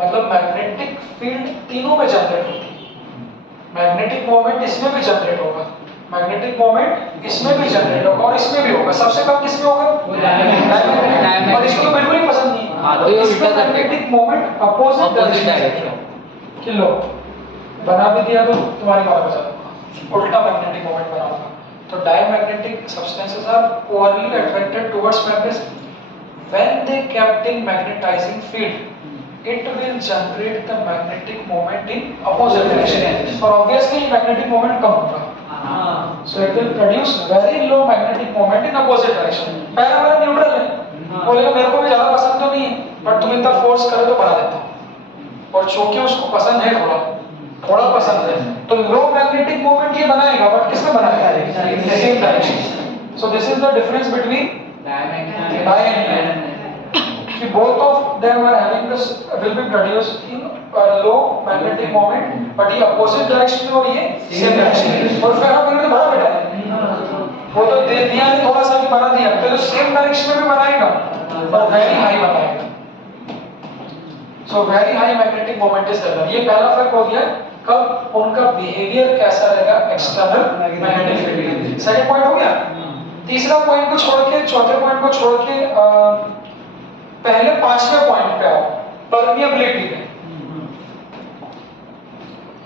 मतलब मैग्नेटिक फील्ड तीनों में जनरेट होती है। मैग्नेटिक मोमेंट इसमें भी जनरेट होगा, मैग्नेटिक मोमेंट इसमें भी जनरेट होगा और इसमें भी होगा। सबसे कम किसमें होगा? डायमैग्नेटिक। और इसको तो बिल्कुल ही पसंद नहीं हाँ, तो है। ये इसका उल्टा मैग्नेटिक मोमेंट अपोजिट डायरेक्शन कि लो बना भी दिया तो तुम्हारी बात बचा दूंगा, उल्टा मैग्नेटिक मोमेंट बनाऊंगा। तो diamagnetic substances are poorly attracted towards magnetism when they kept in magnetizing field. It will generate the magnetic moment in opposite direction. और obviously magnetic moment कम होगा, so it will produce very low magnetic moment in opposite direction. पहला वाला न्यूट्रल है, बोलेगा मेरे को भी ज्यादा पसंद तो नहीं है, बट तुम इतना फोर्स करो तो बना देता हूँ, और चूंकि उसको पसंद है, थोड़ा पसंद है, तो लो मैग्नेटिक मोमेंट ये बनाएगा, बट किसमें बनाएगा? Same direction. So this is the difference between diamagnetic, कि both of them are having this will be produced in a low magnetic moment, but ये opposite direction में और ये same direction में। और फेरोमैग्नेटिक बड़ा बेटा है, वो तो दे दिया है थोड़ा सा भी बना दिया, तो सेम डायरेक्शन में भी बनाएगा और वेरी हाई बनाएगा। So very high magnetic moment is there. ये पहला फर्क हो गया कब उनका बिहेवियर कैसा रहेगा external magnetic field. Second point हो गया। तीसरा पॉइंट को छोड़ के, चौथे पॉइंट को छोड़ के पहले पांचवें पॉइंट पे आओ, परमिएबिलिटी पे,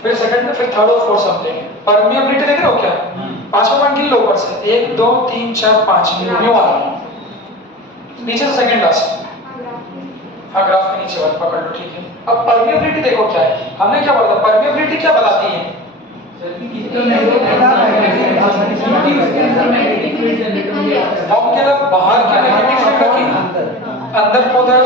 फिर सेकंड में, फिर थर्ड और फोर्थ समझेंगे। परमिएबिलिटी देख रहे हो क्या? पांचवा पॉइंट गिन लो ऊपर से, 1 2 3 4 5 न्यू आ नीचे से सेकंड लास्ट। हाँ ग्राफ के नीचे वाला पकड़ लो, ठीक है। अब परमिएबिलिटी देखो क्या है, हमने क्या बोला था? परमिएबिलिटी क्या बताती है? बॉम्ब के अंदर बाहर की मैग्नेटिक फील्ड रखी, अंदर पौधा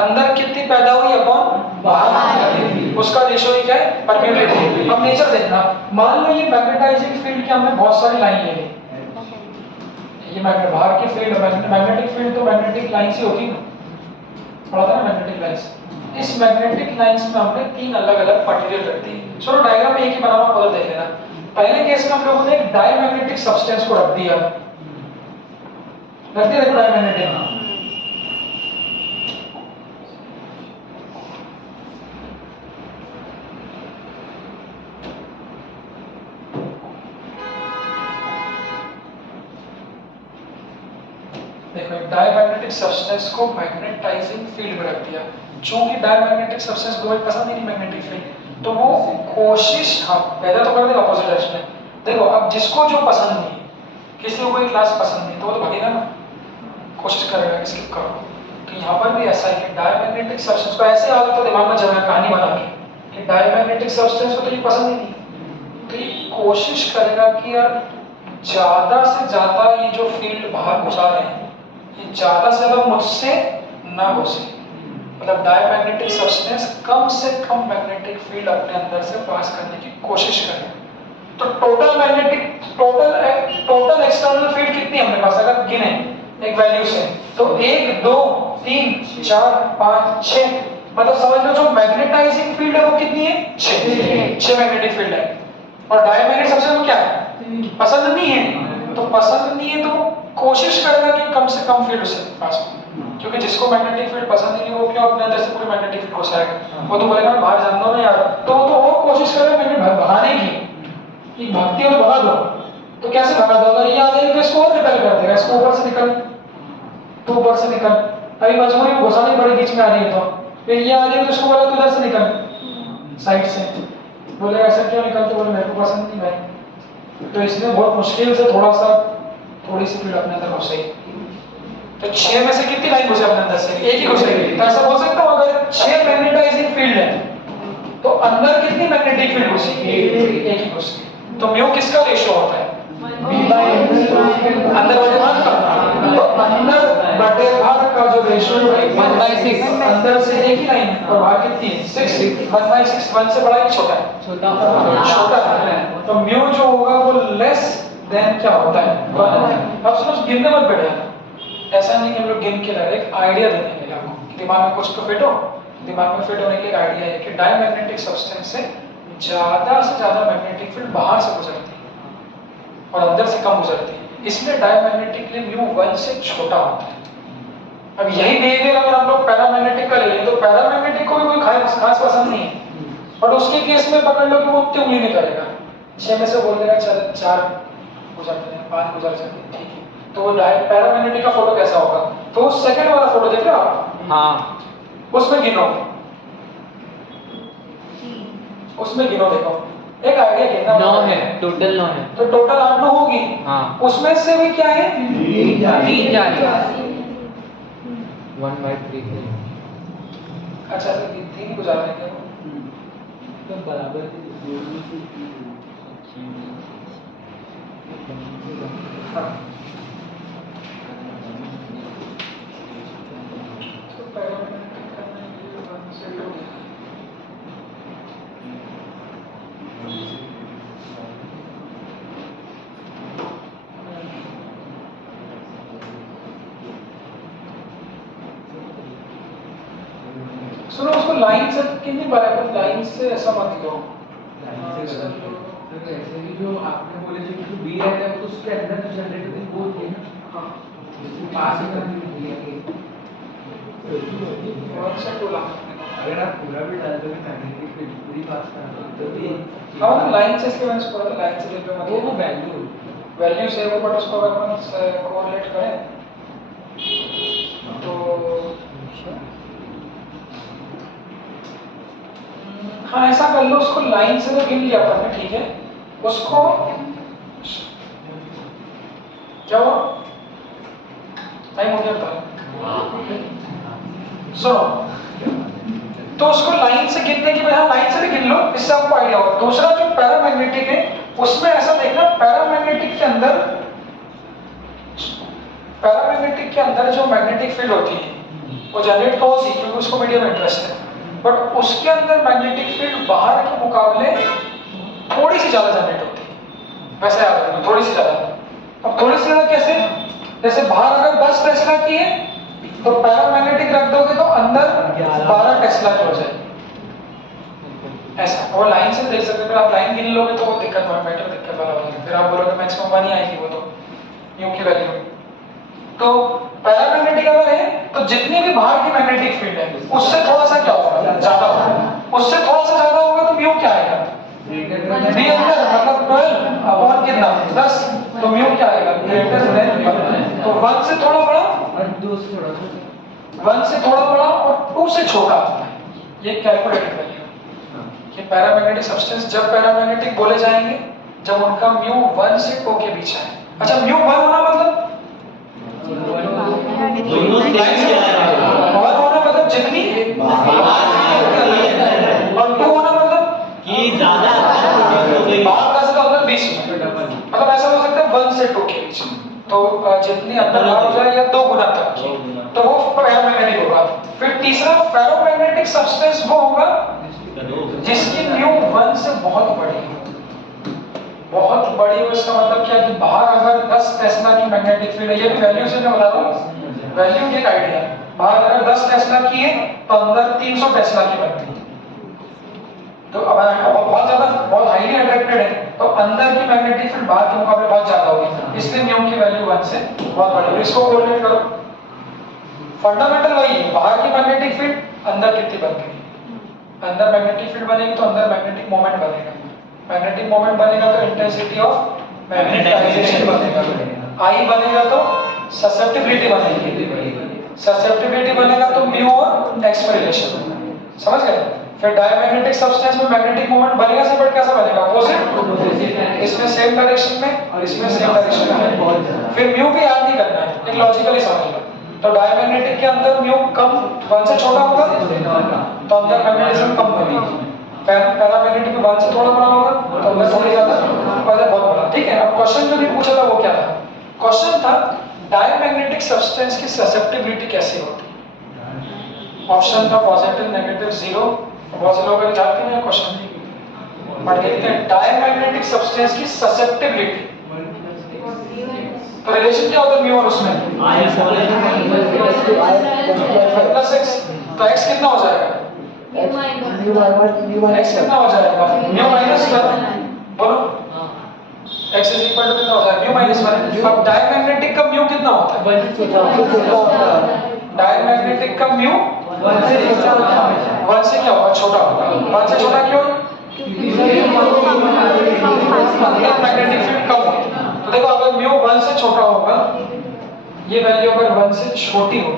अंदर कितनी पैदा हुई अपॉन बाहर, उसका रेशियो ही क्या है? परमिएबिलिटी। अब नेचर देखना, मान लो ये मैग्नेटाइजिंग फील्ड की हमने बहुत सारी लाइन ले ली, ये बाहर की फील्ड, मैग्नेटिक फील्ड तो मैग्नेटिक लाइंस ही होती है, पढ़ा था ना मैग्नेटिक लाइंस। इस मैग्नेटिक लाइंस में हमने 3 अलग-अलग मटेरियल रख दी। चलो डायग्राम एक ही बना हुआ बदल देख लेना। पहले केस में हम लोगों ने एक डायमैग्नेटिक सब्सटेंस को रख दिया, देखो डायमैग्नेटिक। देखो एक डायमैग्नेटिक सब्सटेंस को मैग्नेटाइजिंग फील्ड में रख दिया, चूंकि डायमैग्नेटिक सब्सटेंस को पसंद ही नहीं मैग्नेटिक फील्ड, तो वो कोशिश पैदा तो कर देगा अपोजिट डायरेक्शन में। देखो अब जिसको जो पसंद नहीं, किसी को कोई क्लास पसंद नहीं, तो वो तो भागेगा ना, कोशिश करेगा कि स्किप करो। तो यहाँ पर भी ऐसा है कि डायमैग्नेटिक सब्सटेंस को ऐसे आ तो दिमाग में जमा कहानी बना के कि डायमैग्नेटिक सब्सटेंस को तो ये पसंद ही नहीं, तो ये कोशिश करेगा कि यार ज्यादा से ज्यादा ये जो फील्ड बाहर घुसा रहे हैं, ये ज्यादा से ज्यादा मुझसे ना घुसे। मतलब डायमैग्नेटिक सब्सटेंस कम से कम मैग्नेटिक फील्ड अपने अंदर से पास करने की कोशिश करे। तो टोटल एक्सटर्नल फील्ड कितनी हमने पास, अगर गिने एक वैल्यू से, तो 1 2 3 4 5 6, मतलब समझ लो जो मैग्नेटाइजिंग फील्ड है वो कितनी है? 6 मैग्नेटिक फील्ड है। और डायमैग्नेटिक सब्सटेंस क्या है? पसंद नहीं है, तो पसंद नहीं है तो कोशिश करेगा कि कम से कम फील्ड उससे पास हो, क्योंकि जिसको मैग्नेटिक फील्ड पसंद नहीं है वो क्यों अपने अंदर से पूरी मैग्नेटिक फील्ड घुसाएगा, वो तो बोलेगा बाहर जान दो ना यार, तो वो कोशिश करेगा मैग्नेट भगाने की, कि भागती हो तो भगा दो। तो कैसे भगा दो? अगर ये आ जाएगा तो इसको और रिपेल कर देगा, इसको ऊपर से निकल, तो ऊपर से निकल, अभी मजबूरी में घुसानी पड़ी बीच में आ रही है, तो फिर ये आ रही है तो इसको बोला तो इधर से निकल साइड से, बोलेगा ऐसा क्यों निकलते, बोले मेरे को पसंद नहीं भाई, तो इसलिए बहुत मुश्किल से थोड़ी सी फील्ड अपने अंदर घुसेगी। तो 6 में से कितनी लाइन घुसे अपने अंदर से? एक ही घुसेगी। तो ऐसा बोल सकता हूँ अगर 6 मैग्नेटाइजिंग फील्ड है तो अंदर कितनी मैग्नेटिक फील्ड घुसेगी? एक ही घुसेगी। तो म्यू किसका रेशियो होता है? अंदर बटे भाग का, तो अंदर बटे भाग का जो रेशियो है 1/6 6 अंदर से एक ही लाइन है और बाहर कितनी है 6 1/6 1 से बड़ा है कि छोटा है छोटा है तो म्यू जो होगा वो लेस देन क्या होता है 1। अब सुनो गिनने मत बैठे ऐसा नहीं कि हम लोग गिन के रहे एक आइडिया देने के लिए आपको दिमाग में कुछ तो फिट हो दिमाग में फिट होने के लिए एक आइडिया है कि डायमैग्नेटिक सब्सटेंस से ज्यादा मैग्नेटिक फील्ड बाहर से गुजरती है और अंदर से कम गुजरती है इसलिए डायमैग्नेटिक में म्यू 1 से छोटा होता है। अब यही बिहेवियर अगर हम लोग पैरामैग्नेटिक का ले लें तो पैरामैग्नेटिक को भी कोई खास पसंद नहीं है बट उसके केस में पकड़ लो कि वो उतनी उंगली नहीं करेगा 6 में से बोल देगा चल 4 गुजरते हैं 5 गुजर जाते हैं ठीक है तो पैरामैग्नेटिक का फोटो कैसा होगा तो सेकंड वाला फोटो देख रहे हो आप हाँ उसमें गिनो देखो एक आइडिया गिनना 9 है टोटल 9 है तो टोटल 8 9 होगी हाँ उसमें से भी क्या है 3 जा रहे 1/3 अच्छा तो 3 गुजार देंगे तो बराबर हाँ तो पैरामैग्नेटिक करने के लिए 1 से 2 सुनो उसको लाइन से कितनी बार है लाइन से ऐसा मत लो तो ऐसे भी जो आपने बोले जो कि बी रहता है तो उसके अंदर जो जनरेट होती है वो होती है ना हाँ उसके पास ही करनी होती है और से टोला अगर आप पूरा भी डाल दोगे मैग्नेटिक फील्ड पूरी पास करना तो भी हाँ तो लाइन से इसके मैंने पूरा लाइन से देख लो वो मतलब वैल्यू वैल्यू से वो बट उसको अगर अपन कोरिलेट करें तो हाँ ऐसा कर लो उसको लाइन से तो गिन लिया अपन ने ठीक है उसको क्या हुआ टाइम हो गया था सुनो तो उसको लाइन से गिनने की बजाय लाइन से भी गिन लो इससे आपको आइडिया होगा दूसरा जो पैरामैग्नेटिक है उसमें ऐसा देखना पैरामैग्नेटिक के अंदर जो मैग्नेटिक फील्ड होती है वो जनरेट तो होती क्योंकि उसको मीडियम इंटरेस्ट है बट उसके अंदर मैग्नेटिक फील्ड बाहर के मुकाबले थोड़ी सी ज्यादा जनरेट होती है वैसे याद रखना थोड़ी सी ज्यादा अब थोड़ी सी ज्यादा कैसे जैसे बाहर अगर 10 टेस्ला की है तो पैरामैग्नेटिक रख दोगे तो अंदर 12 टेस्ला की हो जाएगी ऐसा वो लाइन से देख सकते हो आप लाइन गिन लोगे तो वो दिक्कत मैटर दिक्कत वाला हो जाएगा फिर आप बोलोगे मैक्सिमम 1 ही आएगी वो तो म्यू की वैल्यू तो पैरामैग्नेटिक अगर है तो जितनी भी बाहर की मैग्नेटिक फील्ड है उससे थोड़ा सा क्या होगा ज्यादा होगा उससे थोड़ा सा ज्यादा होगा तो म्यू क्या आएगा बी अंदर मतलब 12 अपॉन कितना 10 तो म्यू क्या आएगा ग्रेटर देन 1 तो 1 से थोड़ा बड़ा और 2 से थोड़ा सा 1 से थोड़ा बड़ा और 2 से छोटा ये कैलकुलेटेड वैल्यू ये पैरामैग्नेटिक सब्सटेंस जब पैरामैग्नेटिक बोले जाएंगे जब उनका म्यू 1 से 2 के बीच है अच्छा म्यू 1 होना मतलब दोनों लाइन से और होना मतलब जितनी और 2 होना मतलब कि ज्यादा हो गई बाहर का से तो अंदर 20 मतलब ऐसा हो सकता है 1 से 2 के बीच तो जितनी अंदर बाहर हो जाए या 2 गुना तक तो वो पैरामैग्नेटिक होगा फिर तीसरा फेरोमैग्नेटिक सब्सटेंस वो होगा जिसकी म्यू 1 से बहुत बड़ी हो इसका मतलब क्या कि बाहर अगर 10 टेस्ला की मैग्नेटिक फील्ड है ये भी वैल्यू से मैं बता रहा हूँ वैल्यू की एक आइडिया बाहर अगर 10 टेस्ला की है तो अंदर 300 टेस्ला की बनती है तो अब बहुत हाईली अट्रैक्टेड है तो अंदर की मैग्नेटिक फील्ड बाहर के मुकाबले बहुत ज्यादा होगी इसलिए म्यू की वैल्यू 1 से बहुत बड़ी है इसको कोरिलेट करो फंडामेंटल वही है बाहर की मैग्नेटिक फील्ड अंदर कितनी बनती है अंदर मैग्नेटिक फील्ड बनेगी तो अंदर मैग्नेटिक मोमेंट बनेगा मैग्नेटिक मोमेंट बनेगा तो इंटेंसिटी ऑफ मैग्नेटाइजेशन बनेगा आई बनेगा तो ससेप्टिबिलिटी बनेगी ससेप्टिबिलिटी बनेगा तो म्यू और एक्सपेरिलेशन समझ गए फिर डायमैग्नेटिक सब्सटेंस में मैग्नेटिक मोमेंट बनेगा से बट कैसा बनेगा अपोजिट इसमें सेम डायरेक्शन में और इसमें सेम डायरेक्शन में फिर म्यू भी याद नहीं करना है एक लॉजिकली समझ लो तो डायमैग्नेटिक के अंदर म्यू कम 1 से छोटा होगा तो अंदर मैग्नेटिज्म कम बनेगी पैरामैग्नेटिक में 1 से थोड़ा बड़ा होगा तो अंदर थोड़ी ज्यादा पहले बहुत बड़ा ठीक है अब क्वेश्चन जो भी पूछा था वो क्या था क्वेश्चन था डायमैग्नेटिक सब्सटेंस की ससेप्टिबिलिटी कैसे होती है ऑप्शन था पॉजिटिव नेगेटिव जीरो। बहुत से लोग अभी याद करेंगे क्वेश्चन पढ़ देखते हैं। डायमैग्नेटिक सब्सटेंस की ससेप्टिबिलिटी, तो रिलेशन क्या होता है म्यू और उसमें प्लस एक्स, तो एक्स कितना हो जाएगा, एक्स कितना हो जाएगा म्यू माइनस वन, बोलो एक्स इज इक्वल टू कितना हो जाएगा म्यू माइनस वन। अब डायमैग्नेटिक का म्यू कितना होता है, डायमैग्नेटिक का म्यू वन से क्या होगा, छोटा होगा। वन से छोटा क्यों, मैग्नेटिक फील्ड कम होती है। तो देखो अगर म्यू वन से छोटा होगा, ये वैल्यू अगर वन से छोटी हो,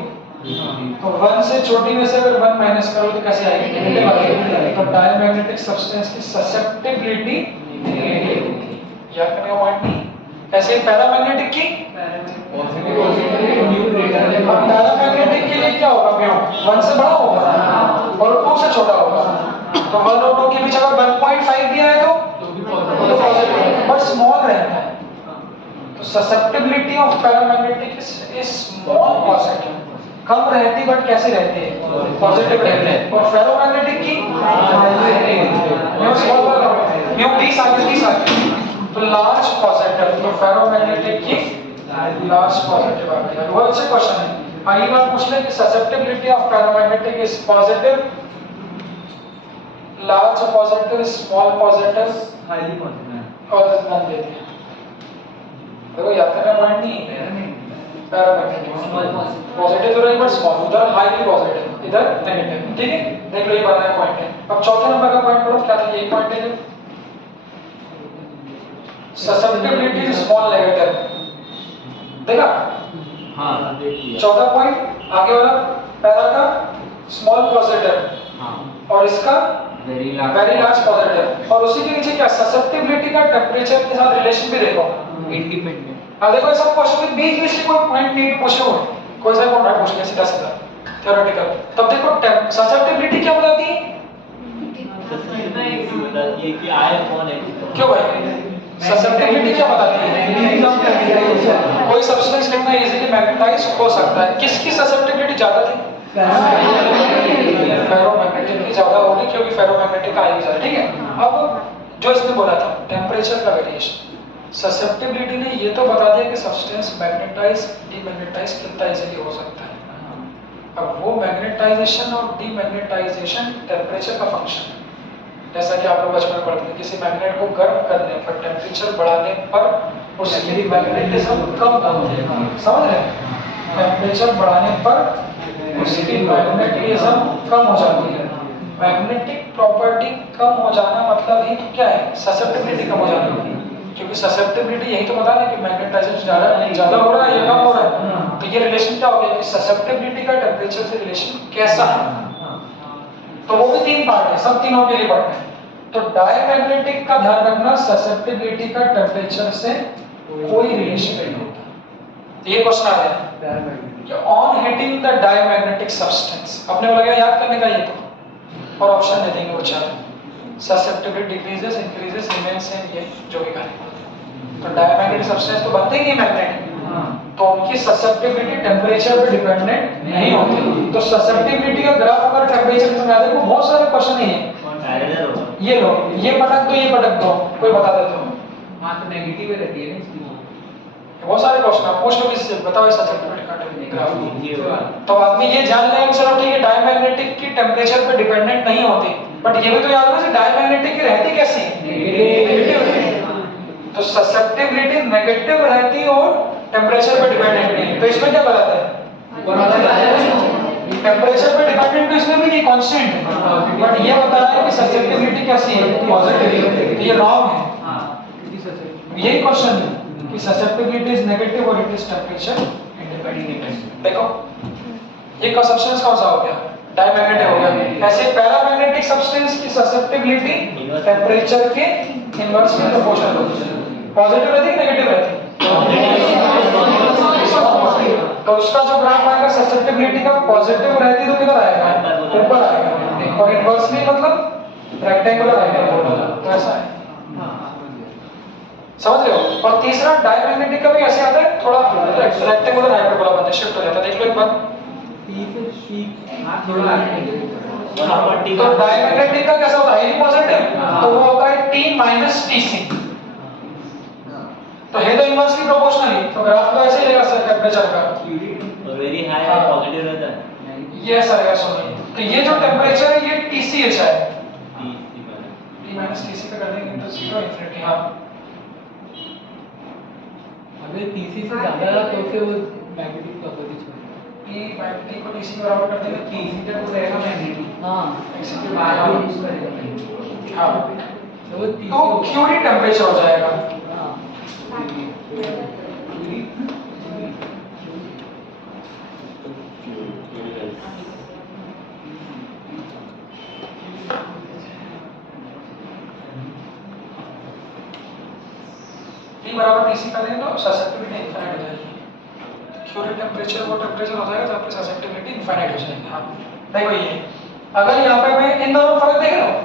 तो वन से छोटी में से अगर वन माइनस करो तो कैसे आएगी, नेगेटिव आएगी। तो डायमैग्नेटिक सब्सटेंस की ससेप्टिबिलिटी याद करने का पॉइंट नहीं। ऐसे ही पैरामैग्नेटिक की, अब पैरामैग्नेटिक के लिए क्या होगा, म्यू वन से बड़ा होगा और टू से छोटा होगा। तो वन और टू के बीच अगर 1.5 दिया है तो पॉजिटिव, बट स्मॉल रहता है। तो susceptibility of paramagnetic is small positive, कम रहती बट कैसे रहती है, पॉजिटिव रहती है। और फेरोमैग्नेटिक की म्यू स्मॉल वाला, म्यू 20 आ गया, तो लार्ज पॉजिटिव। तो फेरोमैग्नेटिक की लार्ज पॉजिटिव आ गया। बहुत अच्छा क्वेश्चन है। अगली बार पूछ ले कि susceptibility of paramagnetic is positive, large positive, small positive, highly positive और नन दे दिया। देखो याद करना पॉइंट नहीं है, पैरामैग्नेटिक पॉजिटिव तो रही बट स्मॉल, उधर हाईली पॉजिटिव, इधर नेगेटिव। ठीक है, देख लो ये बनाया पॉइंट है। अब चौथे नंबर का पॉइंट पढ़ो, क्या था ये पॉइंट है, ससेप्टिबिलिटी स्मॉल नेगेटिव। देखा, हाँ देखिए, चौथा पॉइंट आगे वाला पैरा का स्मॉल पॉजिटिव, हाँ और इसका वेरी वेरी लार्ज पॉजिटिव। और उसी के नीचे क्या, ससेप्टिबिलिटी का टेम्परेचर के साथ रिलेशन भी देखो, इंडिपेंडेंट। अब देखो सब क्वेश्चन के बीच में कोई पॉइंट नहीं पूछे हुए, कोई सा पॉइंट पूछ लिया सीधा सीधा थ्योरेटिकल। तब देखो ससेप्टिबिलिटी क्या बताती है, ये कि आए कौन है, क्यों भाई ससेप्टिबिलिटी क्या बताती है, कोई सब्सटेंस कितना इजीली मैग्नेटाइज हो सकता है। किसकी ससेप्टिबिलिटी ज्यादा थी, फेरोमैग्नेटिक की ज्यादा होगी, क्योंकि फेरोमैग्नेटिक का आई ज्यादा। ठीक है, अब जो इसने बोला था टेम्परेचर का वेरिएशन, ससेप्टिबिलिटी ने ये तो बता दिया कि सब्सटेंस मैग्नेटाइज डीमैग्नेटाइज कितना इजीली हो सकता है। अब वो मैग्नेटाइजेशन और डीमैग्नेटाइजेशन टेम्परेचर का फंक्शन है। जैसा कि आप लोग बचपन में पढ़ते थे, किसी मैग्नेट को गर्म करने पर, टेम्परेचर बढ़ाने पर उसकी मैग्नेटिज्म कम होती है, समझ रहे हैं, टेम्परेचर बढ़ाने पर उसकी मैग्नेटिज्म कम हो जाती है। मैग्नेटिक प्रॉपर्टी कम हो जाना मतलब ही तो क्या है, ससेप्टिबिलिटी कम हो जाना। क्योंकि ससेप्टिबिलिटी यही तो बता रहा है कि मैग्नेटाइजेशन ज्यादा हो रहा है या कम हो रहा है। तो ये रिलेशन क्या हो गया कि ससेप्टिबिलिटी का टेम्परेचर से रिलेशन कैसा है। तो वो भी तीन पार्ट है, सब तीनों के लिए पढ़ना है। तो डायमैग्नेटिक का ध्यान रखना, ससेप्टिबिलिटी का टेम्परेचर से कोई रिलेशन नहीं होता। ये क्वेश्चन आ गया कि on heating the diamagnetic substance, अपने को लगा याद करने का ये तो, और ऑप्शन दे देंगे वो चार, susceptibility decreases, increases, remain same, ये जो भी करें। तो डायमैग्नेटिक सब्सटेंस तो बनते ही नहीं मैग्नेटिक, तो उनकी ससेप्टिबिलिटी टेम्परेचर पे डिपेंडेंट नहीं होती। तो ससेप्टिबिलिटी का ग्राफ अगर टेम्परेचर के साथ देखो, बहुत सारे क्वेश्चन है ये लो, ये पटक दो, ये पटक दो, कोई बता देते हो। हाँ तो नेगेटिव ही रहती है ना इसकी, बहुत सारे क्वेश्चन आप पूछ लो किसी से, बताओ ससेप्टिबिलिटी का ग्राफ। तो आदमी ये जान लें चलो ठीक है, डायमैग्नेटिक की टेम्परेचर पे डिपेंडेंट नहीं होती, बट ये भी तो याद रखना डायमैग्नेटिक की रहती कैसी, नेगेटिव। तो ससेप्टिबिलिटी नेगेटिव रहती और टेम्परेचर पे डिपेंडेंट नहीं। तो इसमें क्या गलत है, टेम्परेचर पे डिपेंडेंट तो इसमें भी नहीं, कांस्टेंट है, बट ये बता रहा है कि ससेप्टिबिलिटी कैसी है, पॉजिटिव। ये रॉन्ग है, यही क्वेश्चन है कि ससेप्टिबिलिटी इज नेगेटिव और इट इज टेम्परेचर इंडिपेंडेंट। देखो ये का सब्सटेंस कौन सा हो गया, डायमैग्नेटिक हो गया। ऐसे पैरामैग्नेटिक सब्सटेंस की ससेप्टिबिलिटी टेम्परेचर के इनवर्सली प्रोपोर्शनल होती है। पॉजिटिव रहती है, नेगेटिव रहती है, तो उसका जो ग्राफ आएगा ससेप्टिबिलिटी का पॉजिटिव रहती तो किधर आएगा, ऊपर आएगा, और इनवर्सली मतलब रेक्टेंगुलर आएगा। तो ऐसा है, समझ रहे हो। और तीसरा डायमैग्नेटिक का भी ऐसे आता है, थोड़ा रेक्टेंगुलर हाइपरबोला बनता है, शिफ्ट हो जाता है। देख लो एक बार, हाँ थोड़ा आगे तो डायमैग्नेटिक का कैसा होता है, हाईली पॉजिटिव, तो वो होगा T माइनस TC। तो है तो इनवर्सली प्रोपोर्शनली, तो ग्राफ तो ऐसे ही रहेगा सर टेम्परेचर का, और वेरी हाई पॉजिटिव रहता है। ये सर है सुनिए, तो ये जो टेम्परेचर है ये TCH है, T माइनस TC पे कर देंगे तो 0 इंफिनिटी। हाँ अगर TC से ज्यादा रहा तो फिर वो मैग्नेटिक प्रॉपर्टी छोड़ T मैग्नेटिक को TC के बराबर कर देंगे, TC तक वो रहेगा मैग्नेटिक। हाँ TC के बाद बराबर। में यूज करेगा मैग्नेटिक। हाँ तो वो TC तो क्यूरी टेम्परेचर हो जाएगा। हाँ T बराबर TC कर देंगे तो ससेप्टिबिलिटी इनफाइनाइट हो जाएगी। क्यूरी टेम्परेचर वो टेम्परेचर हो जाएगा जब आपकी ससेप्टिबिलिटी इनफाइनाइट हो जाएगी। हाँ देखो ये, अगर यहाँ पे मैं इन दोनों फर्क देख रहा हूँ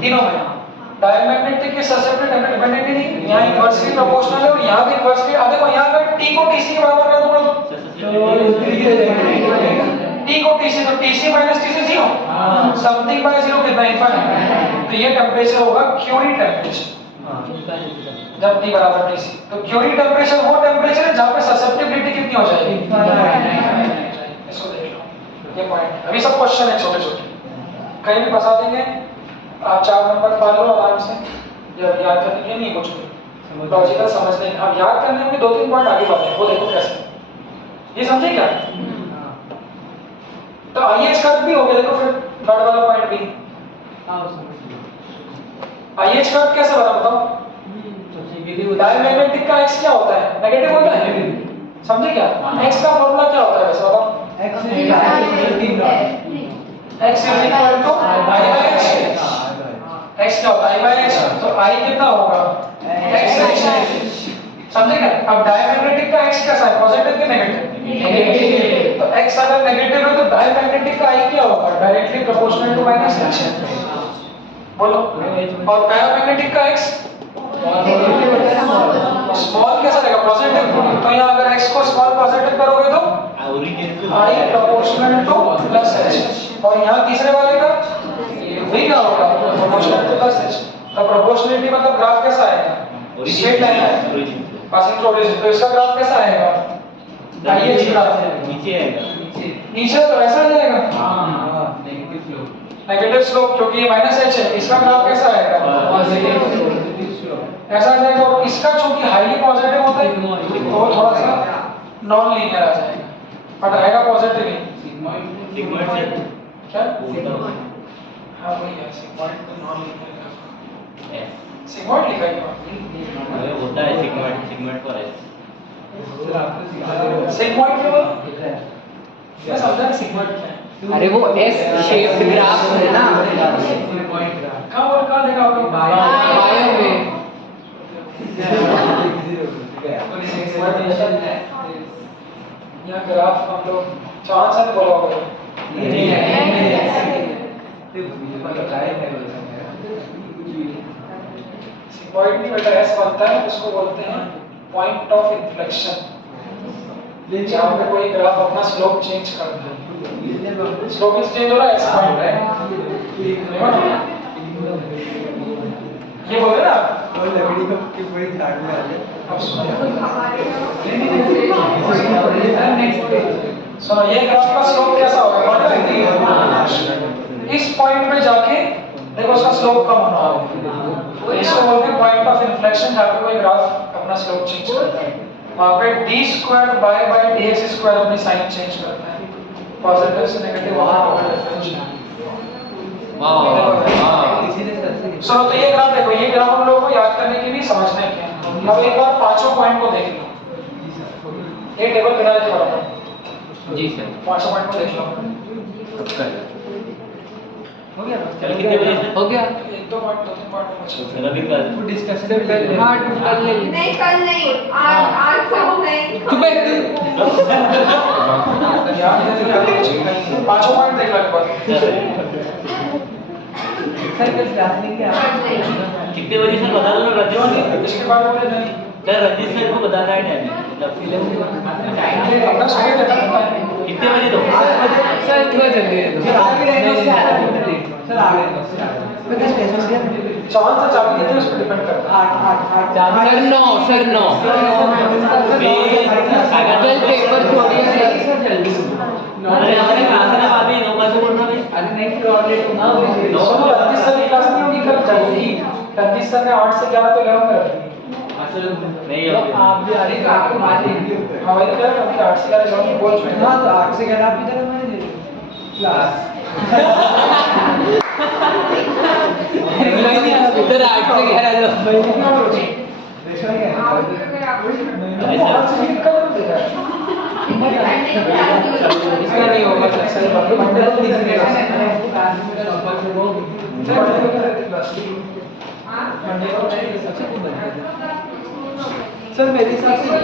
तीनों में, डायमैग्नेटिक की ससेप्टिबिलिटी डिपेंडेंट ही नहीं, यहाँ इनवर्सली प्रोपोर्शनल है और यहाँ भी इनवर्सली। देखो यहाँ अगर T को TC के बराबर कर दूंगा T को TC, तो TC minus TC 0, something bye 0 कितना इनफाइनाइट, तो ये टेम्परेचर होगा क्यूरी टेम्परेचर जब T बराबर TC। तो क्यूरी टेम्परेचर वो टेम्परेचर है जहाँ पे ससेप्टिबिलिटी कितनी हो जाएगी, इसको देख लो। ये पॉइंट अभी सब क्वेश्चन है छोटे छोटे, कहीं भी फंसा देंगे आप, 4 नंबर पढ़ लो आराम से, याद करने के नहीं कुछ भी लॉजिकल समझ लेंगे। अब याद करने में 2-3 पॉइंट आगे बढ़े, वो देखो कैसे, ये समझे क्या। तो IH कर्व भी हो गया, देखो फिर थर्ड वाला पॉइंट भी, IH कर्व कैसे बना बताओ। डायमैग्नेटिक का x क्या होता है, नेगेटिव होता है, समझे क्या। x का फॉर्मूला क्या होता है वैसे बताओ, x is equal to I by h, x क्या होता है I by h, तो I कितना होगा x, समझे क्या। अब डायमैग्नेटिक का x कैसा है, पॉजिटिव कि नेगेटिव, तो x अगर नेगेटिव है तो डायमैग्नेटिक का I क्या होगा, directly proportional to minus h, बोलो। और पैरामैग्नेटिक का x स्मॉल कैसा रहेगा, पॉजिटिव, तो यहाँ अगर x को स्मॉल पॉजिटिव करोगे तो I proportional two plus h, और यहाँ तीसरे वाले का वही क्या होगा, प्रोपोर्शनल टू प्लस h। तो प्रोपोर्शनलिटी मतलब ग्राफ कैसा आएगा, स्ट्रेट लाइन है पासिंग थ्रू ओरिजिन, तो इसका ग्राफ कैसा आएगा, IH ग्राफ नीचे आएगा, नीचे तो ऐसा आ जाएगा, नेगेटिव स्लोप, नेगेटिव स्लोप, क्योंकि ये माइनस h है। इसका ग्राफ कैसा आएगा, पॉजिटिव स्लोप, ऐसा आ जाएगा, और इसका चूंकि हाईली पॉजिटिव होता है तो वो थोड़ा सा नॉन लीनियर आ जाएगा, बट आएगा पॉजिटिव ही। सिग्मॉइड से क्या, होता हाँ वही है, सिग्मॉइड को नॉन लीनियर ग्राफ, है, सिग्मॉइड लिखा है, ये होता है सिग्मॉइड पर है। सिग्मॉइड क्या बोला, मैं समझा नहीं सिग्मॉइड क्या है। अरे वो S शेप्ड ग्राफ है ना, कहाँ देखा आपने, बायो में। यहाँ ग्राफ हम लोग चांद से बोला होगा, सिग्मॉइड नहीं बेटा, S बनता है उसको बोलते हैं पॉइंट ऑफ इन्फ्लेक्शन, जहाँ पे कोई ग्राफ अपना स्लोप चेंज करता है, स्लोप चेंज हो रहा है, S पॉइंट है, ये बोले ना अब सुनो, ये ग्राफ का स्लोप कैसा होगा, इस पॉइंट पे जाके देखो उसका स्लोप कम होना होगा, तो इसको बोलते हैं पॉइंट ऑफ इन्फ्लेक्शन, जहाँ पे कोई ग्राफ अपना स्लोप चेंज करता है, वहाँ पे d square by dx square अपनी साइन चेंज करता है, पॉजिटिव से नेगेटिव होगा। सुनो, तो ये ग्राफ देखो, ये ग्राफ हम लोगों को याद करने की भी समझना है क्या। अब एक बार पांचों पॉइंट को देख लो, ये टेबल बना देते बराबर, जी सर, पांचों पॉइंट को देख लो, हो गया ना, चल कितने बजे से हो गया। एक दो पॉइंट, 2-3 पॉइंट बचे। रवि का डिस्कशन हाँ कल ले लेंगे। नहीं कल नहीं, आज सब नहीं। चुप है तू। पांचों पॉइंट देख लो एक बार। सर कल क्लास लेंगे आप, कितने बजे सर बता दो ना रंजीत, इसके बाद बोले नहीं, सर रंजीत सर को बताना है टाइम। अपना समय देना पड़ता है। कितने बजे दो सर थोड़ा जल्दी है सर आगे रहने से आ रहे हैं सर आगे चांद से चाबी कितने उस पर डिपेंड करता है। सर 9 कल पेपर थोड़ी है अरे हमारे क्लास में अभी 9 बजे बोलना भाई अरे नहीं फिर और लेट ना हो सुनो रतीश सर की क्लास नहीं होगी कल जाएगी। रतीश सर ने 8 से 11 तो 11 में रखी है। नहीं होगी आप भी आ रहे हैं आपको मान लेंगे हाँ वही तो कह रहा हूँ कि 8 से 11 जाओगे बोल चुके हाँ तो 8 से 11 आप इधर हमारे ले क्लास इधर 8 से 11 जो इसका नहीं होगा सर सही बात है मंडे को नहीं करेगा मंडे को सर मेरे हिसाब से